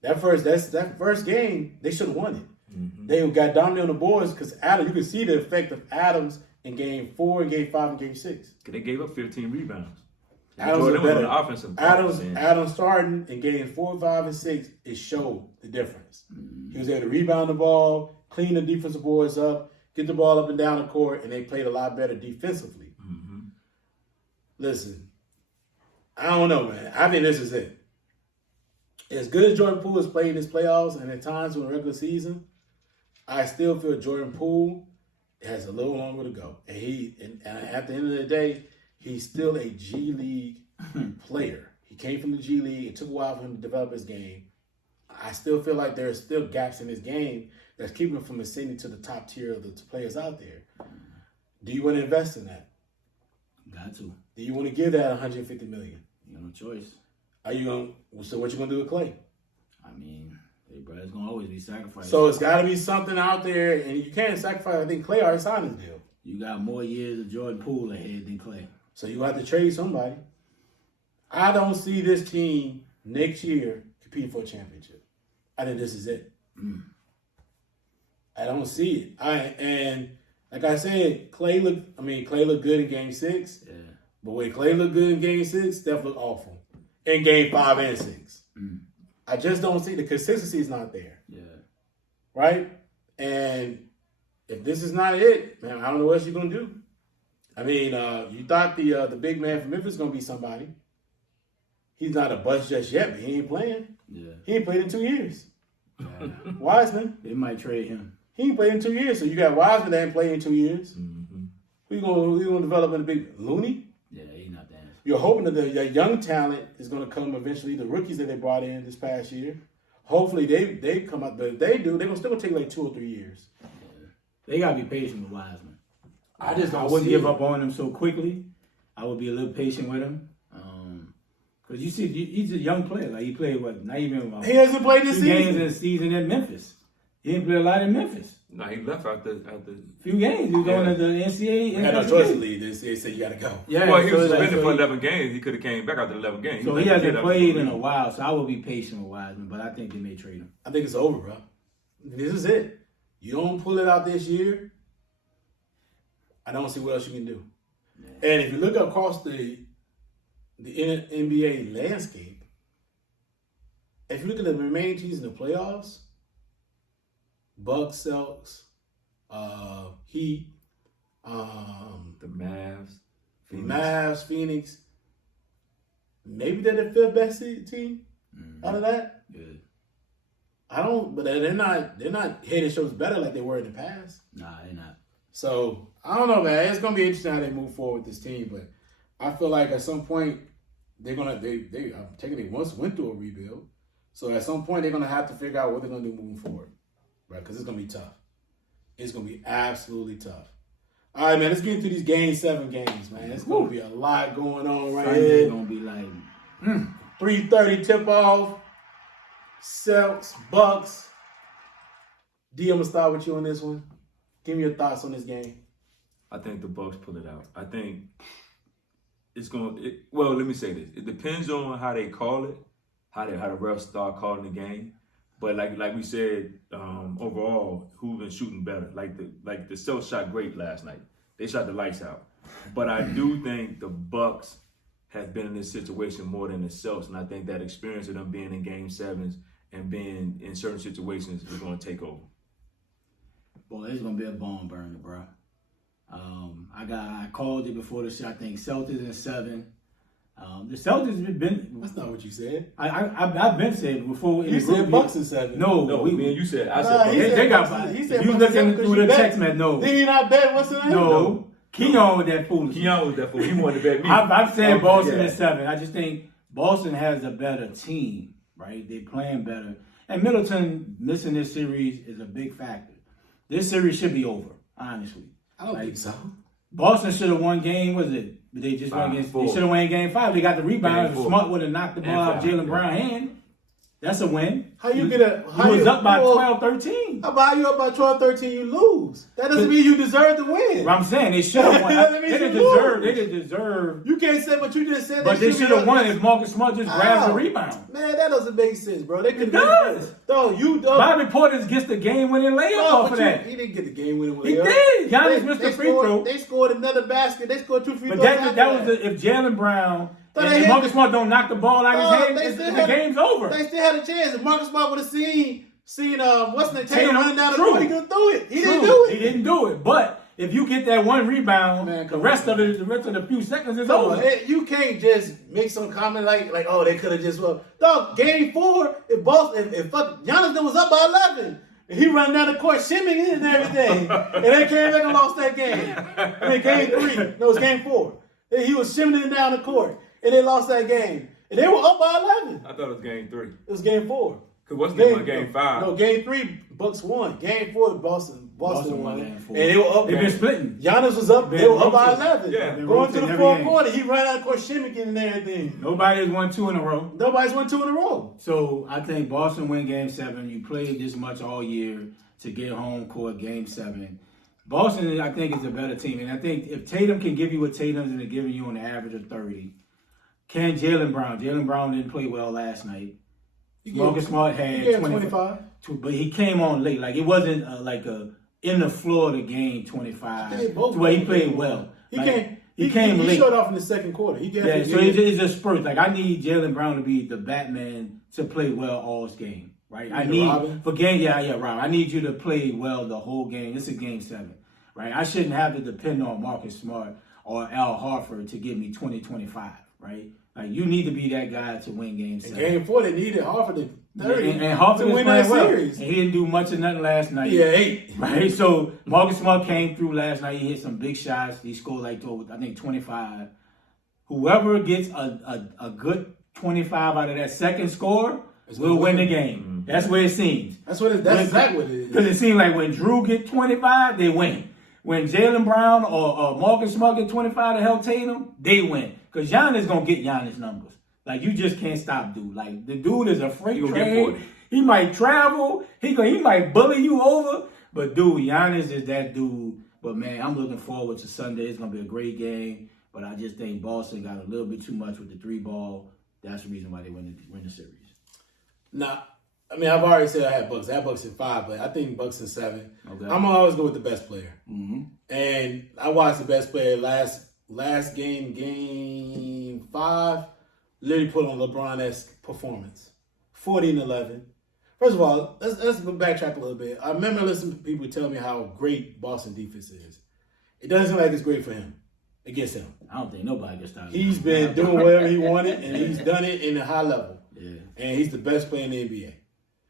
That first game, they should have won it. They got dominated on the boards because Adams, you can see the effect of Adams in Game 4, and Game 5, and Game 6. They gave up 15 rebounds. Adams was better. Adams starting in Games 4, 5, and 6, it showed the difference. He was able to rebound the ball, clean the defensive boards up, get the ball up and down the court, and they played a lot better defensively. Listen, I don't know, man. I think this is it. as good as Jordan Poole has played in his playoffs and at times in the regular season, I still feel Jordan Poole has a little longer to go. And at the end of the day, he's still a G League player. He came from the G League. It took a while for him to develop his game. I still feel like there are still gaps in his game that's keeping him from ascending to the top tier of the players out there. Do you want to invest in that? Got to. Do you want to give that $150 million? You got no choice. Are you going? So what you gonna do with Clay? I mean, hey, bro, it's gonna always be sacrificed. So it's got to be something out there, and you can't sacrifice. I think Clay already signed his deal. You got more years of Jordan Poole ahead than Clay. So you have to trade somebody. I don't see this team next year competing for a championship. I think this is it. I don't see it. And like I said, Clay looked good in Game 6. Yeah. But when Clay looked good in Game 6, Steph looked awful in Game 5 and 6. I just don't see the consistency is not there. Yeah. Right? And if this is not it, man, I don't know what else you're gonna do. I mean, you thought the big man from Memphis is gonna be somebody. He's not a bust just yet, but he ain't playing. Yeah. He ain't played in 2 years. Yeah. Wiseman, They might trade him. he ain't played in 2 years. So you got Wiseman that ain't played in 2 years. Who gonna develop in a big Looney? Yeah, he's not that. You're hoping that the young talent is gonna come eventually. The rookies that they brought in this past year. Hopefully they come up, but if they do, they're still gonna take like 2 or 3 years. Yeah. They gotta be patient with Wiseman. I just don't wouldn't see give it. up on him so quickly. I would be a little patient with him. Because you see, he's a young player. Like, he played, not even He hasn't played this 2 season. games in the season in Memphis. He didn't play a lot in Memphis. No, he left after. Few games. He was going to the NCAA. He had no choice to leave. They said you got to go. Yeah, Well, he was so suspended for he- 11 games. He could have came back after 11 games. So he hasn't played in a while, so I will be patient with Wiseman, but I think they may trade him. I think it's over, bro. This is it. You don't pull it out this year, I don't see what else you can do. Yeah. And if you look across the NBA landscape, if you look at the remaining teams in the playoffs, Bucks, Celts, Heat, the Mavs, Phoenix, maybe they're the 5th best team out of that. Good. But they're not head and shoulders better like they were in the past. Nah, they're not. So I don't know, man. It's gonna be interesting how they move forward with this team, but I feel like at some point they I'm taking it once went through a rebuild. So at some point they're gonna have to figure out what they're gonna do moving forward, right? Because it's gonna be tough. It's gonna be absolutely tough. All right, man. Let's get into these Game 7 games, man. It's gonna be a lot going on right Sunday's here. gonna be like 3:30 tip off. Celts, Bucks. D, I'm gonna start with you on this one. Give me your thoughts on this game. I think the Bucks pull it out. I think it's going. Well, let me say this. It depends on how they call it, how the refs start calling the game. But like we said, overall, who's been shooting better? Like the Celtics shot great last night. They shot the lights out. But I do think the Bucks have been in this situation more than the Celtics, and I think that experience of them being in Game 7s and being in certain situations is going to take over. Boy, it's gonna be a bone burner, bro. I called it before the show. I think Celtics in 7. The Celtics have been. That's not what you said. I've been saying before. You said Bucks in 7. No, me and you said. I Nah, said he Bucks. said they got. Bucks. He said You Bucks looking 7 'cause through you the bet. text, man? No, Did he not bet? What's the name? no. Keon with that foolishness. Keon was that fool. He wanted to bet me. I've said Boston yeah. in 7. I just think Boston has a better team, right? They playing better. And Middleton missing this series is a big factor. This series should be over, honestly. I don't think so. Boston should have won game, was it? They just won against. They should have won Game 5. They got the rebound. Game 4. Smart would have knocked the ball out of Jaylen yeah. Brown's hand. That's a win. How you get a? He was up by 12-13. How about you up by 12-13? You lose. That doesn't mean you deserve to win. But I'm saying they should have won. That means They didn't you deserve. lose. They didn't deserve. You can't say what you just said. But they should have won if Marcus Smart just grabbed the rebound. Man, that doesn't make sense, bro. They could. It does. Bobby Portis gets the game-winning layup off of that. He didn't get the game winning. He did. Giannis missed the free throw. They scored another basket. They scored 2 free But throws. that was if Jaylen Brown But and they if hit- Marcus Smart don't knock the ball out of his hand, the game's over. They still had a chance. If Marcus Smart would have seen what's the name, Tatum running down the True. court, he could have threw it. He didn't True. do it. He didn't do it. But If you get that one rebound, Man, the rest of the few seconds is over. You can't just make some comment like oh, they could have just dog. Game 4, if Giannis was up by 11, and he run down the court shimmying and everything, and they came back and lost that game. I mean, game 3. No, it was game 4. He was shimmying down the court, and they lost that game, and they were up by 11. I thought it was game 3. It was game 4. Cause what's the game 5? No, game 3, Bucks won. Game 4, Boston won. game 4. And they were up. They've been splitting. Giannis was up. They were up by 11. Yeah. Going to the fourth quarter, he ran out of court shimmying and everything. Nobody has won 2 in a row. Nobody's won 2 in a row. So I think Boston win Game 7. You played this much all year to get home court Game 7. Boston, I think, is a better team. And I think if Tatum can give you what Tatum's been giving you on the average of 30, can Jaylen Brown? Jaylen Brown didn't play well last night. Marcus Smart had 25. But he came on late. Like, it wasn't in the floor of the game 25. Where he played well. He came late. He showed off in the second quarter. So it's a spurt. Like, I need Jaylen Brown to be the Batman to play well all game. Right? I need Robin? For game, Rob. I need you to play well the whole game. It's a Game 7. Right? I shouldn't have to depend on Marcus Smart or Al Horford to give me 20-25. Right? Like, you need to be that guy to win Game 7. In Game 4, they needed Harford to 30 and Harford to win that series. And he didn't do much of nothing last night. Yeah, 8. Right? So Marcus Smart came through last night. He hit some big shots. He scored I think 25. Whoever gets a good 25 out of that second score will win the game. Mm-hmm. That's what it seems. That's exactly what it is. Because it seems like when Drew get 25, they win. When Jaylen Brown or Marcus Smart get 25 to help Tatum, they win. Because Giannis going to get Giannis numbers. Like, you just can't stop dude. Like, the dude is a freight train. He might travel. He might bully you over. But, dude, Giannis is that dude. But, man, I'm looking forward to Sunday. It's going to be a great game. But I just think Boston got a little bit too much with the 3-ball. That's the reason why they win the series. Nah, I mean, I've already said I had Bucks. I had Bucks in 5, but I think Bucks in 7. Okay. I'm going to always go with the best player. Mm-hmm. And I watched the best player last game 5, literally put on LeBron-esque performance. 40-11. First of all, let's backtrack a little bit. I remember listening to people tell me how great Boston defense is. It doesn't seem like it's great for him. Against him. I don't think nobody can stop him. He's been doing whatever he wanted, and he's done it in a high level. Yeah. And he's the best player in the NBA.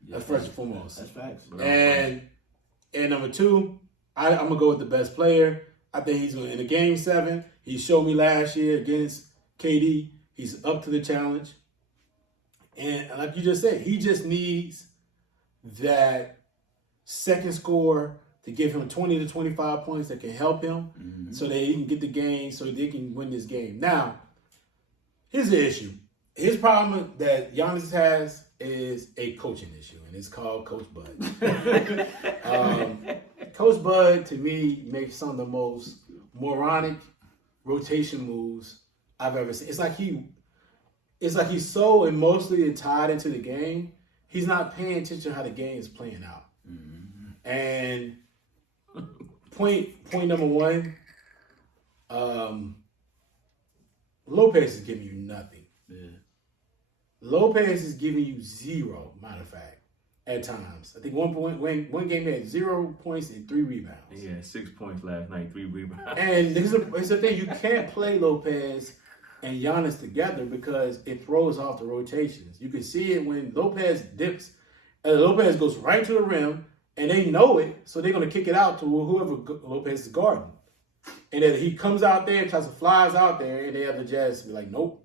That's first and foremost. That's facts. And number 2, I'm going to go with the best player. I think he's going to, in the Game 7, he showed me last year against KD. He's up to the challenge. And like you just said, he just needs that second score to give him 20 to 25 points that can help him so that he can get the game, so they can win this game. Now, here's the issue. His problem that Giannis has is a coaching issue, and it's called Coach Bud. Coach Bud, to me, makes some of the most moronic rotation moves I've ever seen. It's like he's so emotionally tied into the game, he's not paying attention to how the game is playing out. Mm-hmm. And point number 1, Lopez is giving you nothing. Yeah. Lopez is giving you 0, matter of fact, at times. I think one game he had 0 points and 3 rebounds. He had 6 points last night, 3 rebounds. And here's the thing, you can't play Lopez and Giannis together because it throws off the rotations. You can see it when Lopez dips. Lopez goes right to the rim, and they know it, so they're going to kick it out to whoever Lopez is guarding. And then he comes out there, tries to flies out there, and they have the Jazz be like, nope.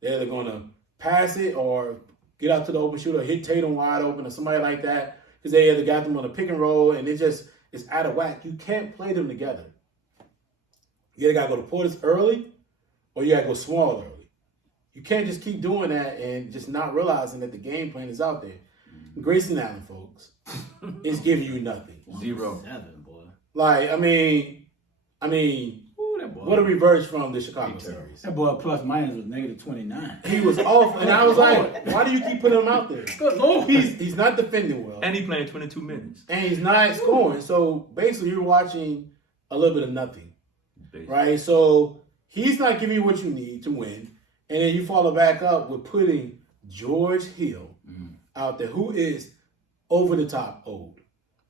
They're either going to pass it or get out to the open shooter, hit Tatum wide open or somebody like that, because they either got them on a pick and roll, and it's out of whack. You can't play them together. You either got to go to Portis early, or you got to go small early. You can't just keep doing that and just not realizing that the game plan is out there. Grayson Allen, folks, is giving you nothing. 0. 7, boy. Like, I mean, Ooh, that boy. what a reverse from the Chicago series. That boy plus minus was -29. He was awful, and I was like, why do you keep putting him out there? Good Lord. He's not defending well. And he playing 22 minutes. And he's not scoring. So basically, you're watching a little bit of nothing, right? So he's not giving you what you need to win. And then you follow back up with putting George Hill out there, who is over the top old.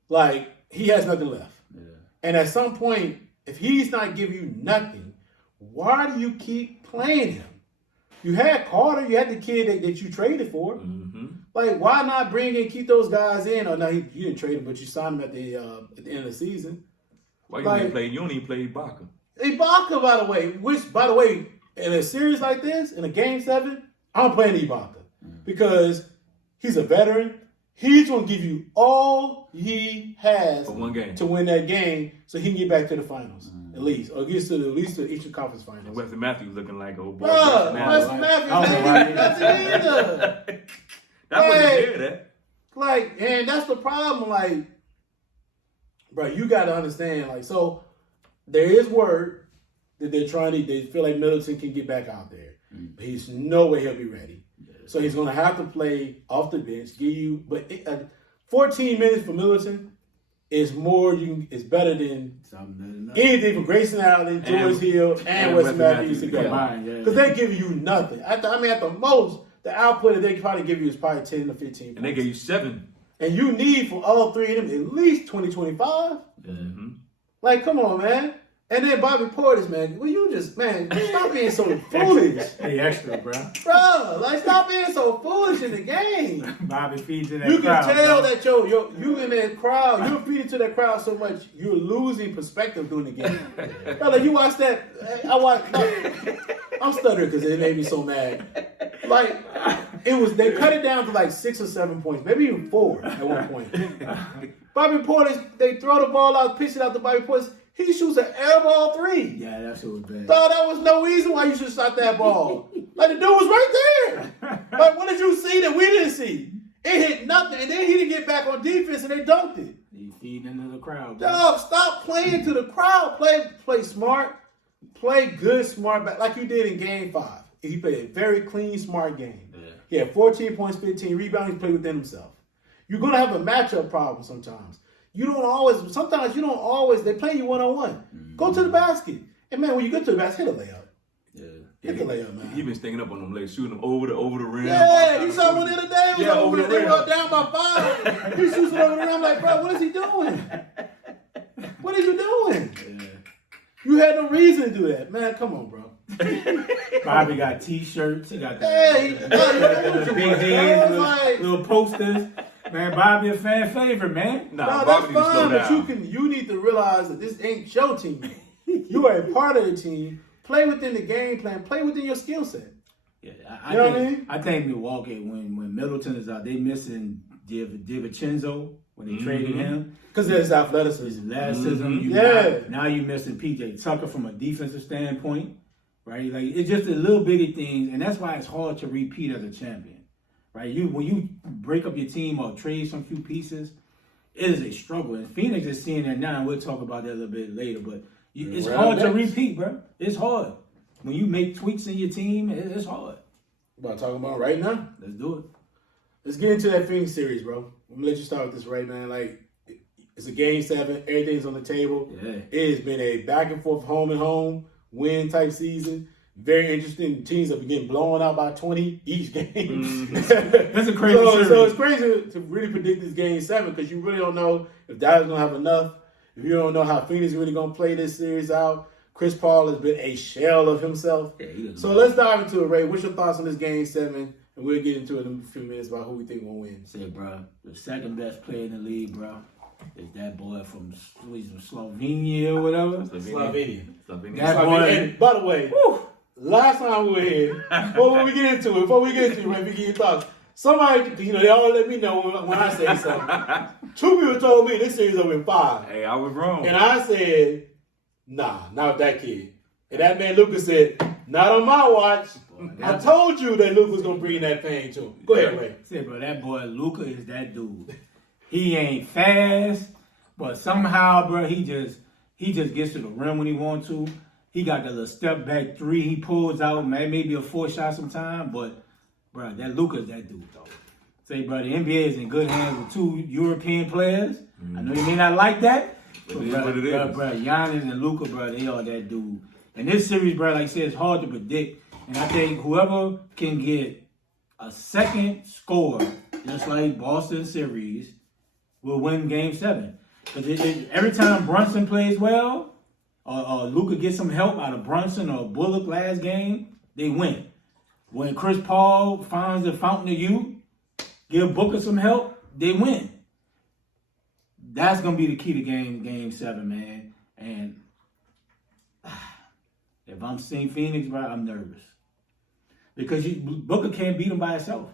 Like, he has nothing left. Yeah. And at some point, if he's not giving you nothing, why do you keep playing him? You had Carter, you had the kid that you traded for. Mm-hmm. Like, why not bring and keep those guys in? Or no, you didn't trade him, but you signed him at the end of the season. Why you didn't play? You don't even play Ibaka. Ibaka, by the way, which, by the way, in a series like this, in a game 7, I'm playing Ibaka because he's a veteran. He's going to give you all he has for one game to win that game so he can get back to the finals, at least. Or get to at least to the Eastern Conference Finals. And Wesley Matthews looking like old boy. Wesley Matthews ain't nothing either. That's what they did, eh? Like, and that's the problem. Like, bro, you got to understand. Like, so there is word that they feel like Middleton can get back out there. But he's no way he'll be ready. So he's going to have to play off the bench, 14 minutes for Middleton is better than anything for Grayson Allen, George Hill, and Wesley Matthews together. Because they're giving you nothing. At the most, the output that they can probably give you is probably 10 to 15 points. And they gave you 7. And you need for all three of them at least 20, 25. Mm-hmm. Like, come on, man. And then Bobby Portis, man, stop being so foolish. Hey, extra, bro. Bro, like, stop being so foolish in the game. Bobby feeds in that You crowd. can tell bro. that you in that crowd, you're feeding to that crowd so much, you're losing perspective during the game. Bro, like, you watch that, I'm stuttering because it made me so mad. Like, they cut it down to like 6 or 7 points, maybe even 4 at one point. Bobby Portis, they throw the ball out, pitch it out to Bobby Portis. He shoots an air ball 3. Yeah, that shit was bad. Dog, that was no reason why you should shot that ball. Like, the dude was right there. Like, what did you see that we didn't see? It hit nothing, and then he didn't get back on defense, and they dunked it. He feeding into the crowd. Bro. Dog, stop playing to the crowd. Play smart. Play good, smart back, like you did in Game 5. He played a very clean, smart game. Yeah. He had 14 points, 15 rebounds. He played within himself. You're going to have a matchup problem sometimes. Sometimes you don't always, they play you one-on-one. Mm-hmm. Go to the basket. And, man, when you get to the basket, hit a layup. Hit the layup, man. He been sticking up on them legs, shooting them over the rim. Yeah, he saw one the other day. Over the rim. They were down by 5. He shoots it over the rim. I'm like, bro, what is he doing? What are you doing? Yeah. You had no reason to do that. Man, come on, bro. Bobby got T-shirts. He got the big heads, little posters. Man, Bobby a fan favorite, man. No, that's fine, but you need to realize that this ain't your team. You are a part of the team. Play within the game plan. Play within your skill set. Yeah, you know what I mean? I think Milwaukee, when Middleton is out, they missing DiVincenzo when they traded him. Because of his athleticism. His athleticism. Now you're missing PJ Tucker from a defensive standpoint, right? Like, it's just the little bitty things, and that's why it's hard to repeat as a champion. Right, when you break up your team or trade some few pieces, it is a struggle. And Phoenix is seeing that now, and we'll talk about that a little bit later. But it's hard to repeat, bro. It's hard. When you make tweaks in your team, it's hard. What I'm talking about right now? Let's do it. Let's get into that Phoenix series, bro. I'm gonna let you start with this right, man. Like, it's a game 7. Everything's on the table. Yeah. It has been a back and forth, home and home win type season. Very interesting. Teams have been getting blown out by 20 each game. That's a crazy series. So it's crazy to really predict this game 7 because you really don't know if Dallas is going to have enough. If you don't know how Phoenix is really going to play this series out. Chris Paul has been a shell of himself. Yeah, so let's dive into it, Ray. What's your thoughts on this game 7? And we'll get into it in a few minutes about who we think will win. Say, bro, the second best player in the league, bro, is that boy from Slovenia or whatever. Slovenia. That boy. And by the way, last time we were here, before we get into it, Ray, we get your thoughts. Somebody, they all let me know when I say something. 2 people told me this series over in 5. Hey, I was wrong. And I said, nah, not with that kid. And that man Lucas said, not on my watch. I told you that Luka was going to bring that pain to him. Go ahead, Ray. Say, bro, that boy Luka is that dude. He ain't fast, but somehow, bro, he just gets to the rim when he wants to. He got that little step back 3 he pulls out, man, maybe a 4 shot sometime, but, bro, that Luka's that dude, though. Say, bro, the NBA is in good hands with 2 European players. I know you may not like that, but, bro, Giannis and Luka, bro, they are that dude. And this series, bro, like I said, it's hard to predict. And I think whoever can get a second score, just like Boston series, will win Game 7. Because every time Brunson plays well, Luka gets some help out of Brunson or Bullock last game, they win. When Chris Paul finds the fountain of youth, give Booker some help, they win. That's gonna be the key to game 7, man. And if I'm seeing Phoenix, bro, I'm nervous. Because Booker can't beat him by himself.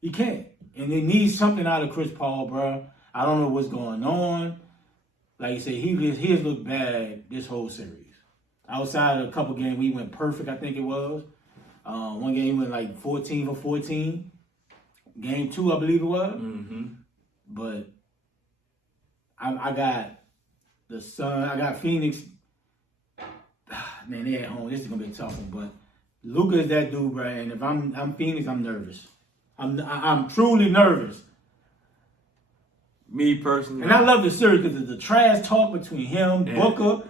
He can't. And they need something out of Chris Paul, bro. I don't know what's going on. Like you said, he has looked bad this whole series. Outside of a couple games, we went perfect, I think it was. One game he went like 14 for 14. Game 2, I believe it was. Mm-hmm. But I got the Sun. I got Phoenix. Man, they at home. This is gonna be a tough one. But Luka is that dude, bro. And if I'm Phoenix, I'm nervous. I'm truly nervous. Me personally, and I love the series because of the trash talk between him, Booker,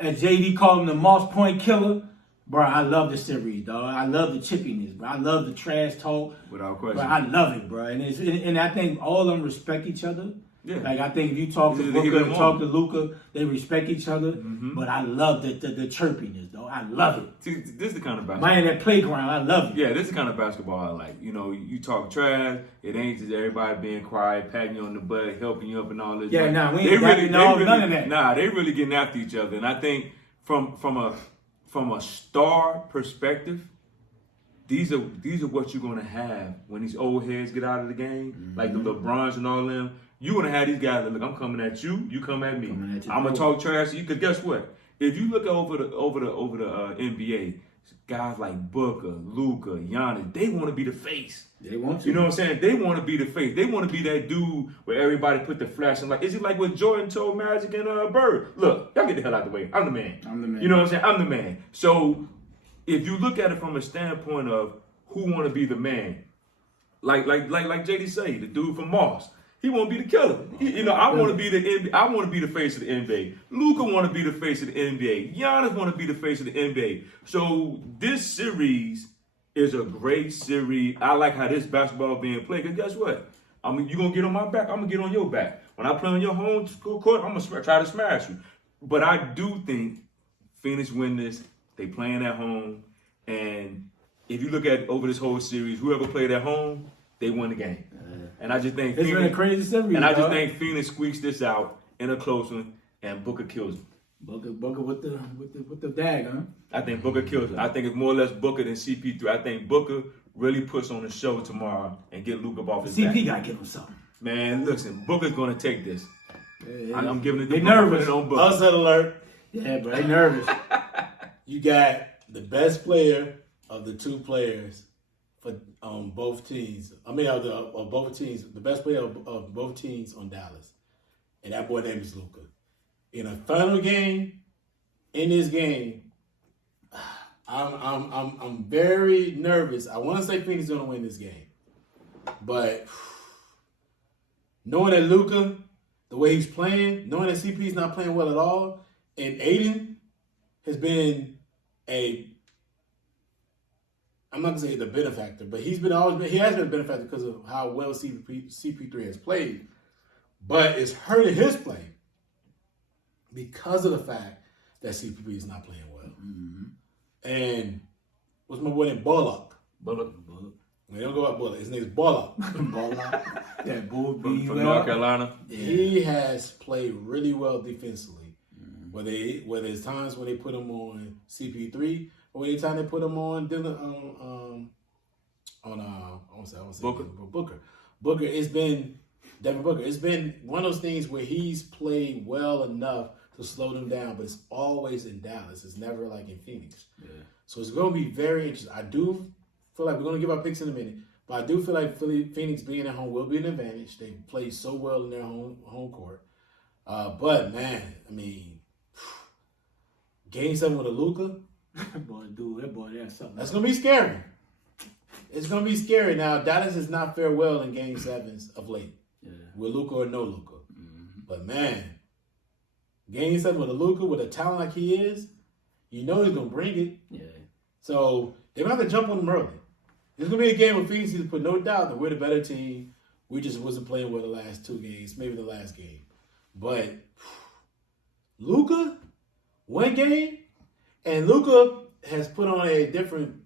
and JD called him the Moss Point Killer. Bro, I love the series, dog. I love the chippiness, bro. I love the trash talk. Without question. Bro, I love it, bro. And I think all of them respect each other. Yeah. Like, I think if you talk to Booker and talk to Luka, they respect each other. Mm-hmm. But I love the chirpiness, though. I love it. See, this is the kind of basketball. Man, that playground, I love it. Yeah, this is the kind of basketball I like. You know, you talk trash, it ain't just everybody being quiet, patting you on the butt, helping you up and all this. Yeah, we ain't none of that. Nah, they really getting after each other. And I think from a star perspective, these are what you're gonna have when these old heads get out of the game, like the LeBrons and all them. You're gonna have these guys that look, I'm coming at you, you come at me. I'm gonna talk trash to you. Cause guess what? If you look over the NBA, guys like Booker, Luka, Giannis, they want to be the face. They want to. You know what I'm saying? They want to be the face. They want to be that dude where everybody put the flash in. Like, is it like what Jordan told Magic and Bird? Look, y'all get the hell out of the way. I'm the man. You know what I'm saying? I'm the man. So if you look at it from a standpoint of who want to be the man, like JD say, the dude from Moss. He want to be the killer. I want to be I want to be the face of the NBA. Luka want to be the face of the NBA. Giannis want to be the face of the NBA. So this series is a great series. I like how this basketball being played. Because guess what? You gonna get on my back. I'm gonna get on your back. When I play on your home court, I'm gonna try to smash you. But I do think Phoenix win this. They playing at home, and if you look at over this whole series, whoever played at home, they won the game. And I just think it's been a crazy series. And I just think Phoenix squeaks this out in a close one, and Booker kills him. Booker with the dag, huh? I think Booker kills him. I think it's more or less Booker than CP3. I think Booker really puts on the show tomorrow and get Luka off his back. CP gotta give him something. Man, listen, Booker's gonna take this. I'm giving it to They Booker. nervous. On Booker. Upset alert. Yeah, but they nervous. You got the best player of the two players for both teams. I mean, of both teams, the best player of both teams on Dallas, and that boy name is Luka. In a final game, in this game, I'm very nervous. I want to say Phoenix is going to win this game, but knowing that Luka, the way he's playing, knowing that CP is not playing well at all, and Aiden has been I'm not gonna say the benefactor, but he has been a benefactor because of how well CP3 has played. But it's hurting his play because of the fact that CP3 is not playing well. Mm-hmm. And what's my boy named Bullock? Bullock. We don't go by Bullock. His name's Bullock. Bullock. Yeah, Bull from North Carolina. He has played really well defensively. Mm-hmm. Whether it's times when they put him on CP3. Or anytime they put him on Dylan, Booker, it's been Devin Booker. It's been one of those things where he's played well enough to slow them down, but it's always in Dallas. It's never like in Phoenix. Yeah. So it's going to be very interesting. I do feel like we're going to give our picks in a minute, but I do feel like Phoenix being at home will be an advantage. They play so well in their home court. But man, I mean, Game 7 with a Luka. That's something. That's gonna be scary. It's gonna be scary. Now, Dallas has not fared well in Game 7s of late, with Luka or no Luka. Mm-hmm. But man, Game 7 with a Luka, with a talent like he is, you know he's gonna bring it. Yeah. So they're gonna have to jump on him early. It's gonna be a game where Phoenix needs to put no doubt that we're the better team. We just wasn't playing well the last two games, maybe the last game. But Luka. one game, and Luka has put on a different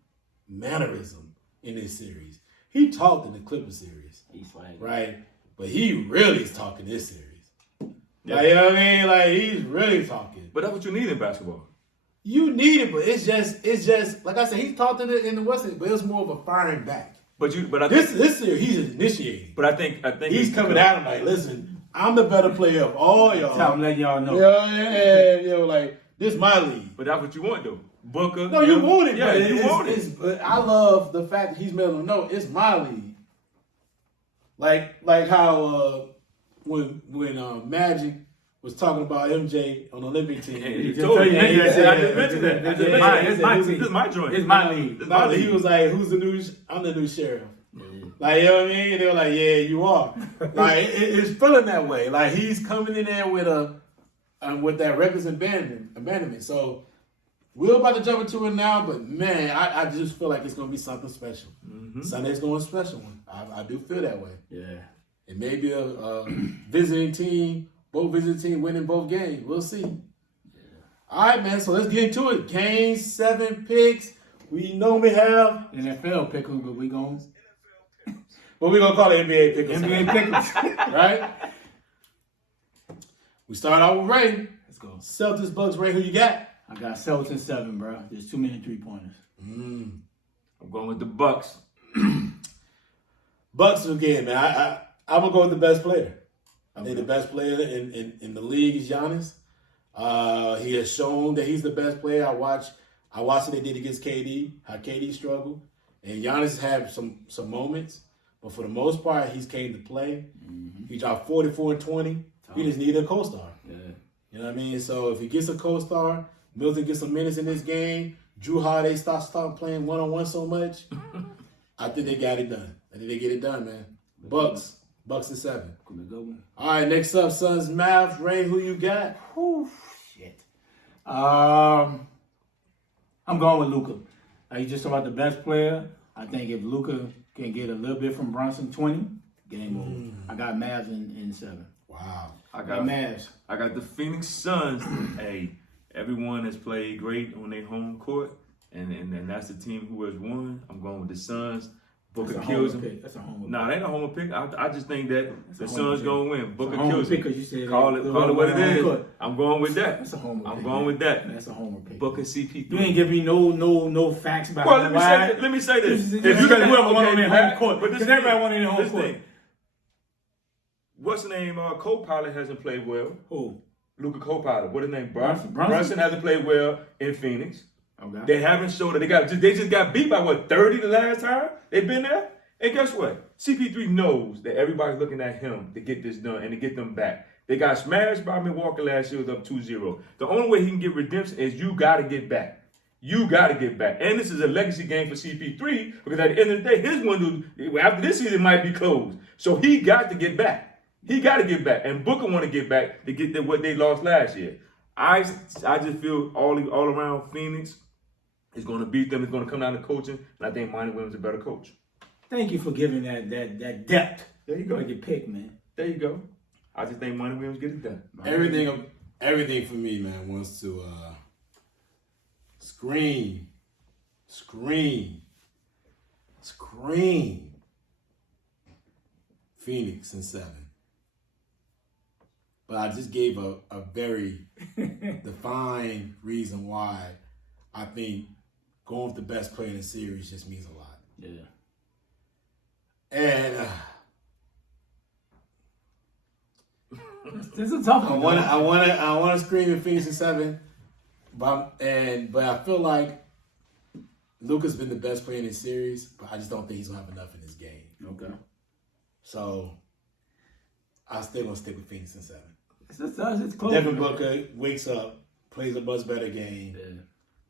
mannerism in this series. He talked in the Clippers series, He's like, right? But he really is talking this series. Like, you know what I mean? Like, he's really talking. But that's what you need in basketball. You need it, but it's just like I said, he's talked in the Western, but it was more of a firing back. But I think, This year he's initiating. But I think He's coming at him like, listen, I'm the better player of all y'all. I'm letting y'all know. Like, this my league. But that's what you want though. Booker. No, you want it, yeah, but you want it. But I love the fact that he's letting them know it's my league. Like how when Magic was talking about MJ on the Olympic team. He told me. I just mentioned that. It's my team. This is my joint. It's my league. He was like, "Who's the new? I'm the new sheriff." Like, you know what I mean? And they were like, "Yeah, you are." Like, it's feeling that way. Like, he's coming in there with that reckless abandonment. So we're about to jump into it now, but man, I just feel like it's gonna be something special. Mm-hmm. Sunday's going to be a special one. I do feel that way. Yeah. It may be a visiting team. Both visiting team winning both games. We'll see. Yeah. All right, man. So let's get into it. Game 7 picks. We normally have NFL pickles, but we're going to call it NBA pickers. NBA pickles. Right? We start out with Ray. Let's go. Celtics, Bucks. Ray, who you got? I got Celts in 7, bro. There's too many 3-pointers. I'm going with the Bucks. Bucks again, man. I'm going to go with the best player. I think the best player in the league is Giannis. He has shown that he's the best player. I watched what they did against KD, how KD struggled. And Giannis had some moments, but for the most part, he's came to play. Mm-hmm. He dropped 44 and 20. He just needed a co-star. Yeah. You know what I mean? So if he gets a co-star, Milton gets some minutes in this game, Drew Holiday start playing one-on-one so much, I think they got it done. I think they get it done, man. Bucks in 7. All right, next up, Suns, Mavs. Ray, who you got? Whew, shit. I'm going with Luka. You just talking about the best player. I think if Luka can get a little bit from Brunson, 20, game over. I got Mavs in 7. Wow. I got Mavs. I got the Phoenix Suns. Hey, everyone has played great on their home court, and that's the team who has won. I'm going with the Suns. Booker kills him. That's a homer pick. No, it ain't a homer pick. I just think that the Suns gonna win. Booker homer kills pick him. 'cause you said Call it what it is. court. I'm going with that. That's a homer pick. I'm going with that. That's a homer pick. Booker CP3. You ain't give me no facts about Well, let me say this. If you got whoever won on their home court, but because everybody won in their home court. What's the name? Co-pilot hasn't played well. Who? Luka co-pilot. What is his name? Brunson. Brunson. Brunson hasn't played well in Phoenix. Okay. They haven't showed that they just got beat by 30 the last time they've been there. And guess what? CP3 knows that everybody's looking at him to get this done and to get them back. They got smashed by Milwaukee last year, was up 2-0. The only way he can get redemption is you got to get back. You got to get back. And this is a legacy game for CP3 because at the end of the day, his window after this season might be closed. So he got to get back. He got to get back. And Booker want to get back to get what they lost last year. I just feel all around Phoenix is going to beat them. It's going to come down to coaching. And I think Monty Williams is a better coach. Thank you for giving that depth. There you go. Like your pick, man. There you go. I just think Monty Williams get it done. Everything for me, man, wants to scream Phoenix in 7. But I just gave a very defined reason why I think going with the best player in the series just means a lot. Yeah. And this is a tough one. I want to scream in Phoenix in 7, but I feel like Luka's been the best player in this series, but I just don't think he's gonna have enough in this game. Okay. So I'm still gonna stick with Phoenix in 7. It's close. Devin Booker wakes up, plays a much better game.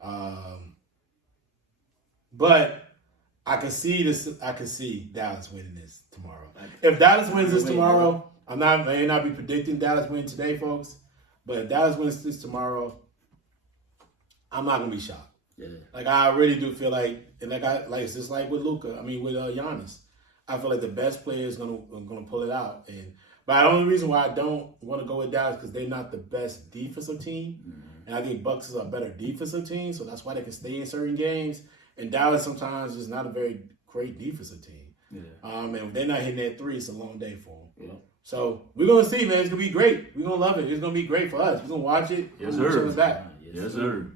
Yeah. But I can see Dallas winning this tomorrow. If Dallas wins this tomorrow, I may not be predicting Dallas winning today, folks. But if Dallas wins this tomorrow, I'm not gonna be shocked. Yeah. Like I really do feel like, and it's just like with Luka. I mean with Giannis. I feel like the best player is gonna pull it out. But the only reason why I don't want to go with Dallas because they're not the best defensive team. And I think Bucks is a better defensive team, so that's why they can stay in certain games. And Dallas sometimes is not a very great defensive team. Yeah. And if they're not hitting that three, it's a long day for them. Yeah. So we're going to see, man. It's going to be great. We're going to love it. It's going to be great for us. We're going to watch it. Yes, We're sir. gonna back. Yes, sir.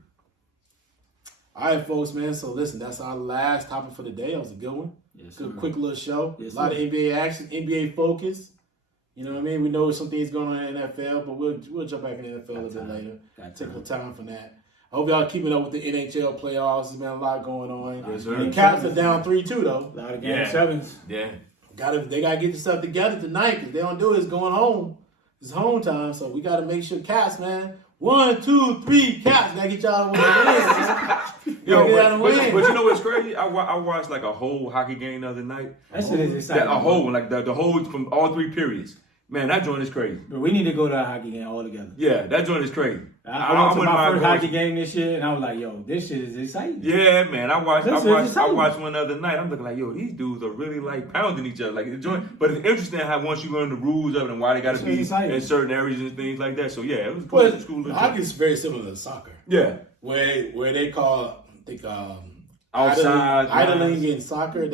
All right, folks, man. So listen, that's our last topic for the day. That was a good one. Yes, Good, sir. quick little show. Yes, a lot sir. of NBA action, NBA focus. You know what I mean? We know some things going on in the NFL, but we'll jump back in the NFL a little bit later. Take a little time for that. I hope y'all keeping up with the NHL playoffs. There's been a lot going on. Yes, sir. The Caps are down 3-2 though. A lot of game sevens. Yeah. They gotta get yourself together tonight. Because they don't do it, it's going home. It's home time, so we gotta make sure Caps, man. 1, 2, 3, Caps. Gotta get y'all with the win, man. Yo, Get out and but win. you know what's crazy? I watched like a whole hockey game the other night. That shit is exciting. A whole one, like the whole from all 3 periods. Man, that joint is crazy. But we need to go to a hockey game all together. Yeah, that joint is crazy. I went to wouldn't my mind first going hockey game this year, and I was like, yo, this shit is exciting. Yeah, man. I watched exciting. one the other night. I'm looking like, yo, these dudes are really like pounding each other. Like the joint. But it's interesting how once you learn the rules of it and why they got to be exciting. in certain areas and things like that. So yeah, it was But cool. hockey is very similar to soccer. Yeah. Where they call, I think, Outside idling in soccer,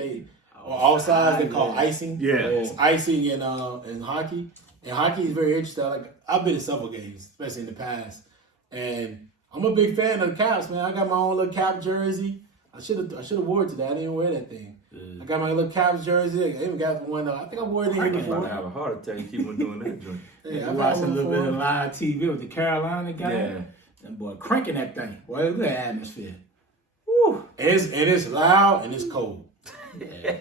or offsides, they call icing. Yeah. It's icing in hockey. And hockey is very interesting. Like I've been to several games, especially in the past. And I'm a big fan of the Caps, man. I got my own little Cap jersey. I should have wore it today. I didn't wear that thing. I got my little Caps jersey. I even got one. I think I wore it here I'm about before. to have a heart attack. You keep on doing that joint. Yeah, I I've watched had a one little bit before. of live TV with the Carolina guy. Yeah. That boy cranking that thing. Boy, look at that atmosphere. Woo. And it's loud and it's cold. Yeah.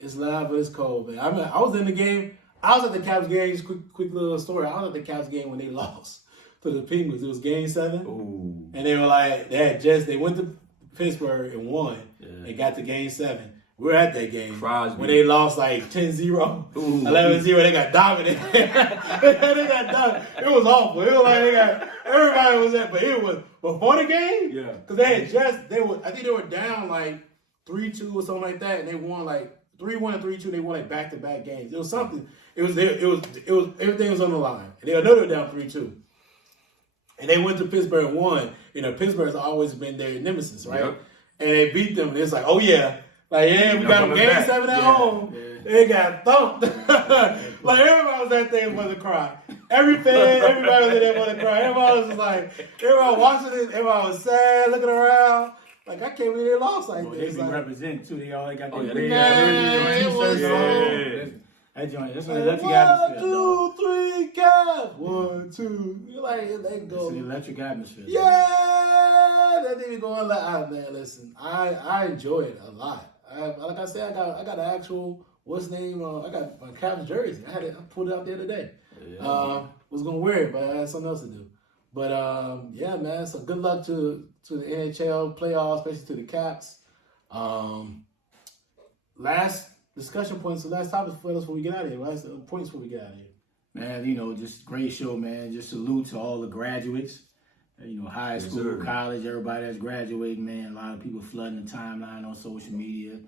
It's loud, but it's cold, man. I was in the game. I was at the Caps game. Just quick little story. I was at the Caps game when they lost to the Penguins. It was Game 7. Ooh. And they were like, they went to Pittsburgh and won. Yeah. They got to Game 7. We were at that game Crosby. when they lost like 10-0, 11-0. They got dominated. They got dominated. It was awful. It was like everybody was at, but it was before the game. Yeah. Because I think they were down like 3-2 or something like that, and they won like 3-1 and 3-2. They won like back-to-back games. It was something. It was everything was on the line. And they were down 3-2. And they went to Pittsburgh and won. You know, Pittsburgh's always been their nemesis, right? Yep. And they beat them. And it's like, oh yeah. Like, yeah, we got them Game 7 at home. Yeah. They got thumped. Like, everybody was that thing for the cry. Everybody was in there for the cry. Everybody was just like, everybody watching it. Everybody was sad, looking around. Like, I can't believe they lost like They this. be Like, representing too. They always got their yeah, red man, it was so- That joint, that's an electric atmosphere. 1, 2, 3, Cap. 1, 2. You're like, let It's go. an electric atmosphere. Yeah, that thing going like, man. Listen, I enjoy it a lot. Like I said, I got an actual what's name? I got my Caps jersey. I pulled it out the other day. Yeah. Was gonna wear it, but I had something else to do. But yeah, man. So good luck to the NHL playoffs, especially to the Caps. Last discussion points. The last topic for us before we get out of here. Last points before we get out of here. Man, you know, just great show, man. Just salute to all the graduates. You know, high school, sir. college, everybody that's graduating, man. A lot of people flooding the timeline on social media.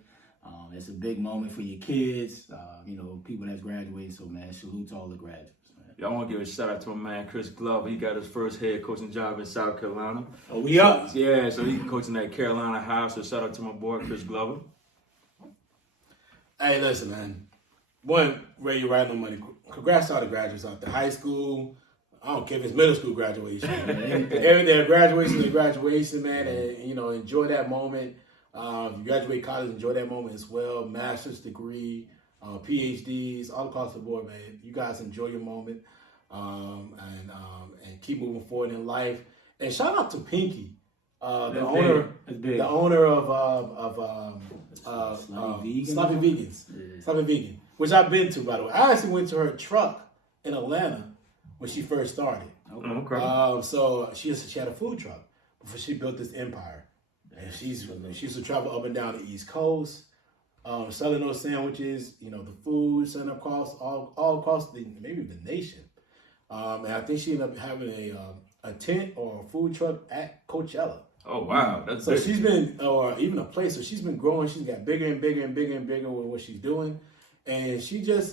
It's a big moment for your kids, you know, people that's graduating. So, man, salute to all the graduates, man. Yeah, I want to give a shout out to my man Chris Glover. He got his first head coaching job in South Carolina. Oh, we up. Yeah, so he's coaching at Carolina High. So shout out to my boy Chris Glover. Hey, listen, man. One, Ray, you're right on money. Congrats to all the graduates out there. High school, I don't care if it's middle school graduation. Everything, graduation is graduation, man. And, you know, enjoy that moment. You graduate college, enjoy that moment as well. Master's degree, PhDs, all across the board, man. You guys enjoy your moment and keep moving forward in life. And shout out to Pinky, the owner of Sloppy Vegans. Yeah. Sloppy Vegan, which I've been to, by the way. I actually went to her truck in Atlanta when she first started. Okay. So she had a food truck before she built this empire. And she used to travel up and down the East Coast, selling those sandwiches, you know, the food, selling across all across maybe the nation. And I think she ended up having a tent or a food truck at Coachella. Oh wow, that's So big. she's been, or even a place. So she's been growing. She's got bigger and bigger and bigger and bigger with what she's doing, and she just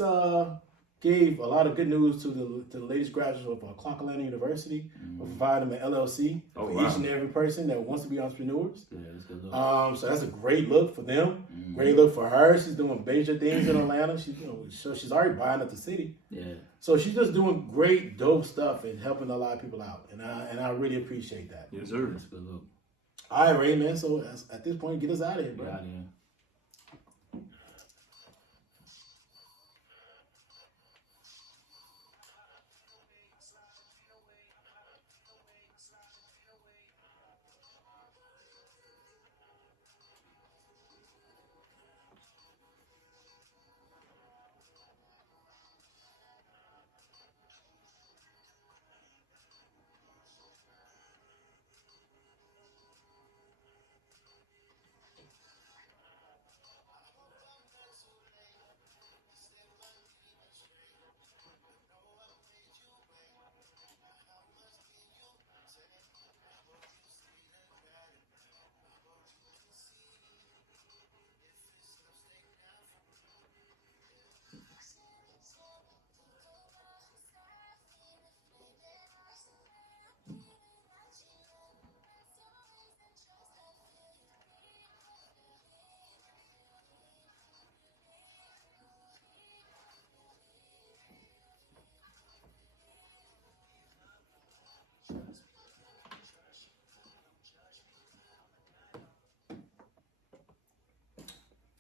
gave a lot of good news to the latest graduates of Clark Atlanta University, for providing them an LLC for each and every person that wants to be entrepreneurs. Yeah, that's a good look. So that's a great look for them. Great look for her. She's doing major things in Atlanta. She's already buying up the city. Yeah. So she's just doing great, dope stuff and helping a lot of people out, and I really appreciate that. Yes, sir. That's a good look. All right, Ray, man. So at this point, get us out of here, bro. Get out of here.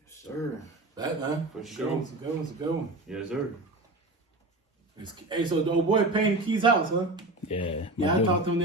Sir. That, man. For It's a sure. good one, it's a good one, it's a good one. Yes, sir. Hey, so the old boy paying Key's house, huh? Yeah. Yeah, I talked to him.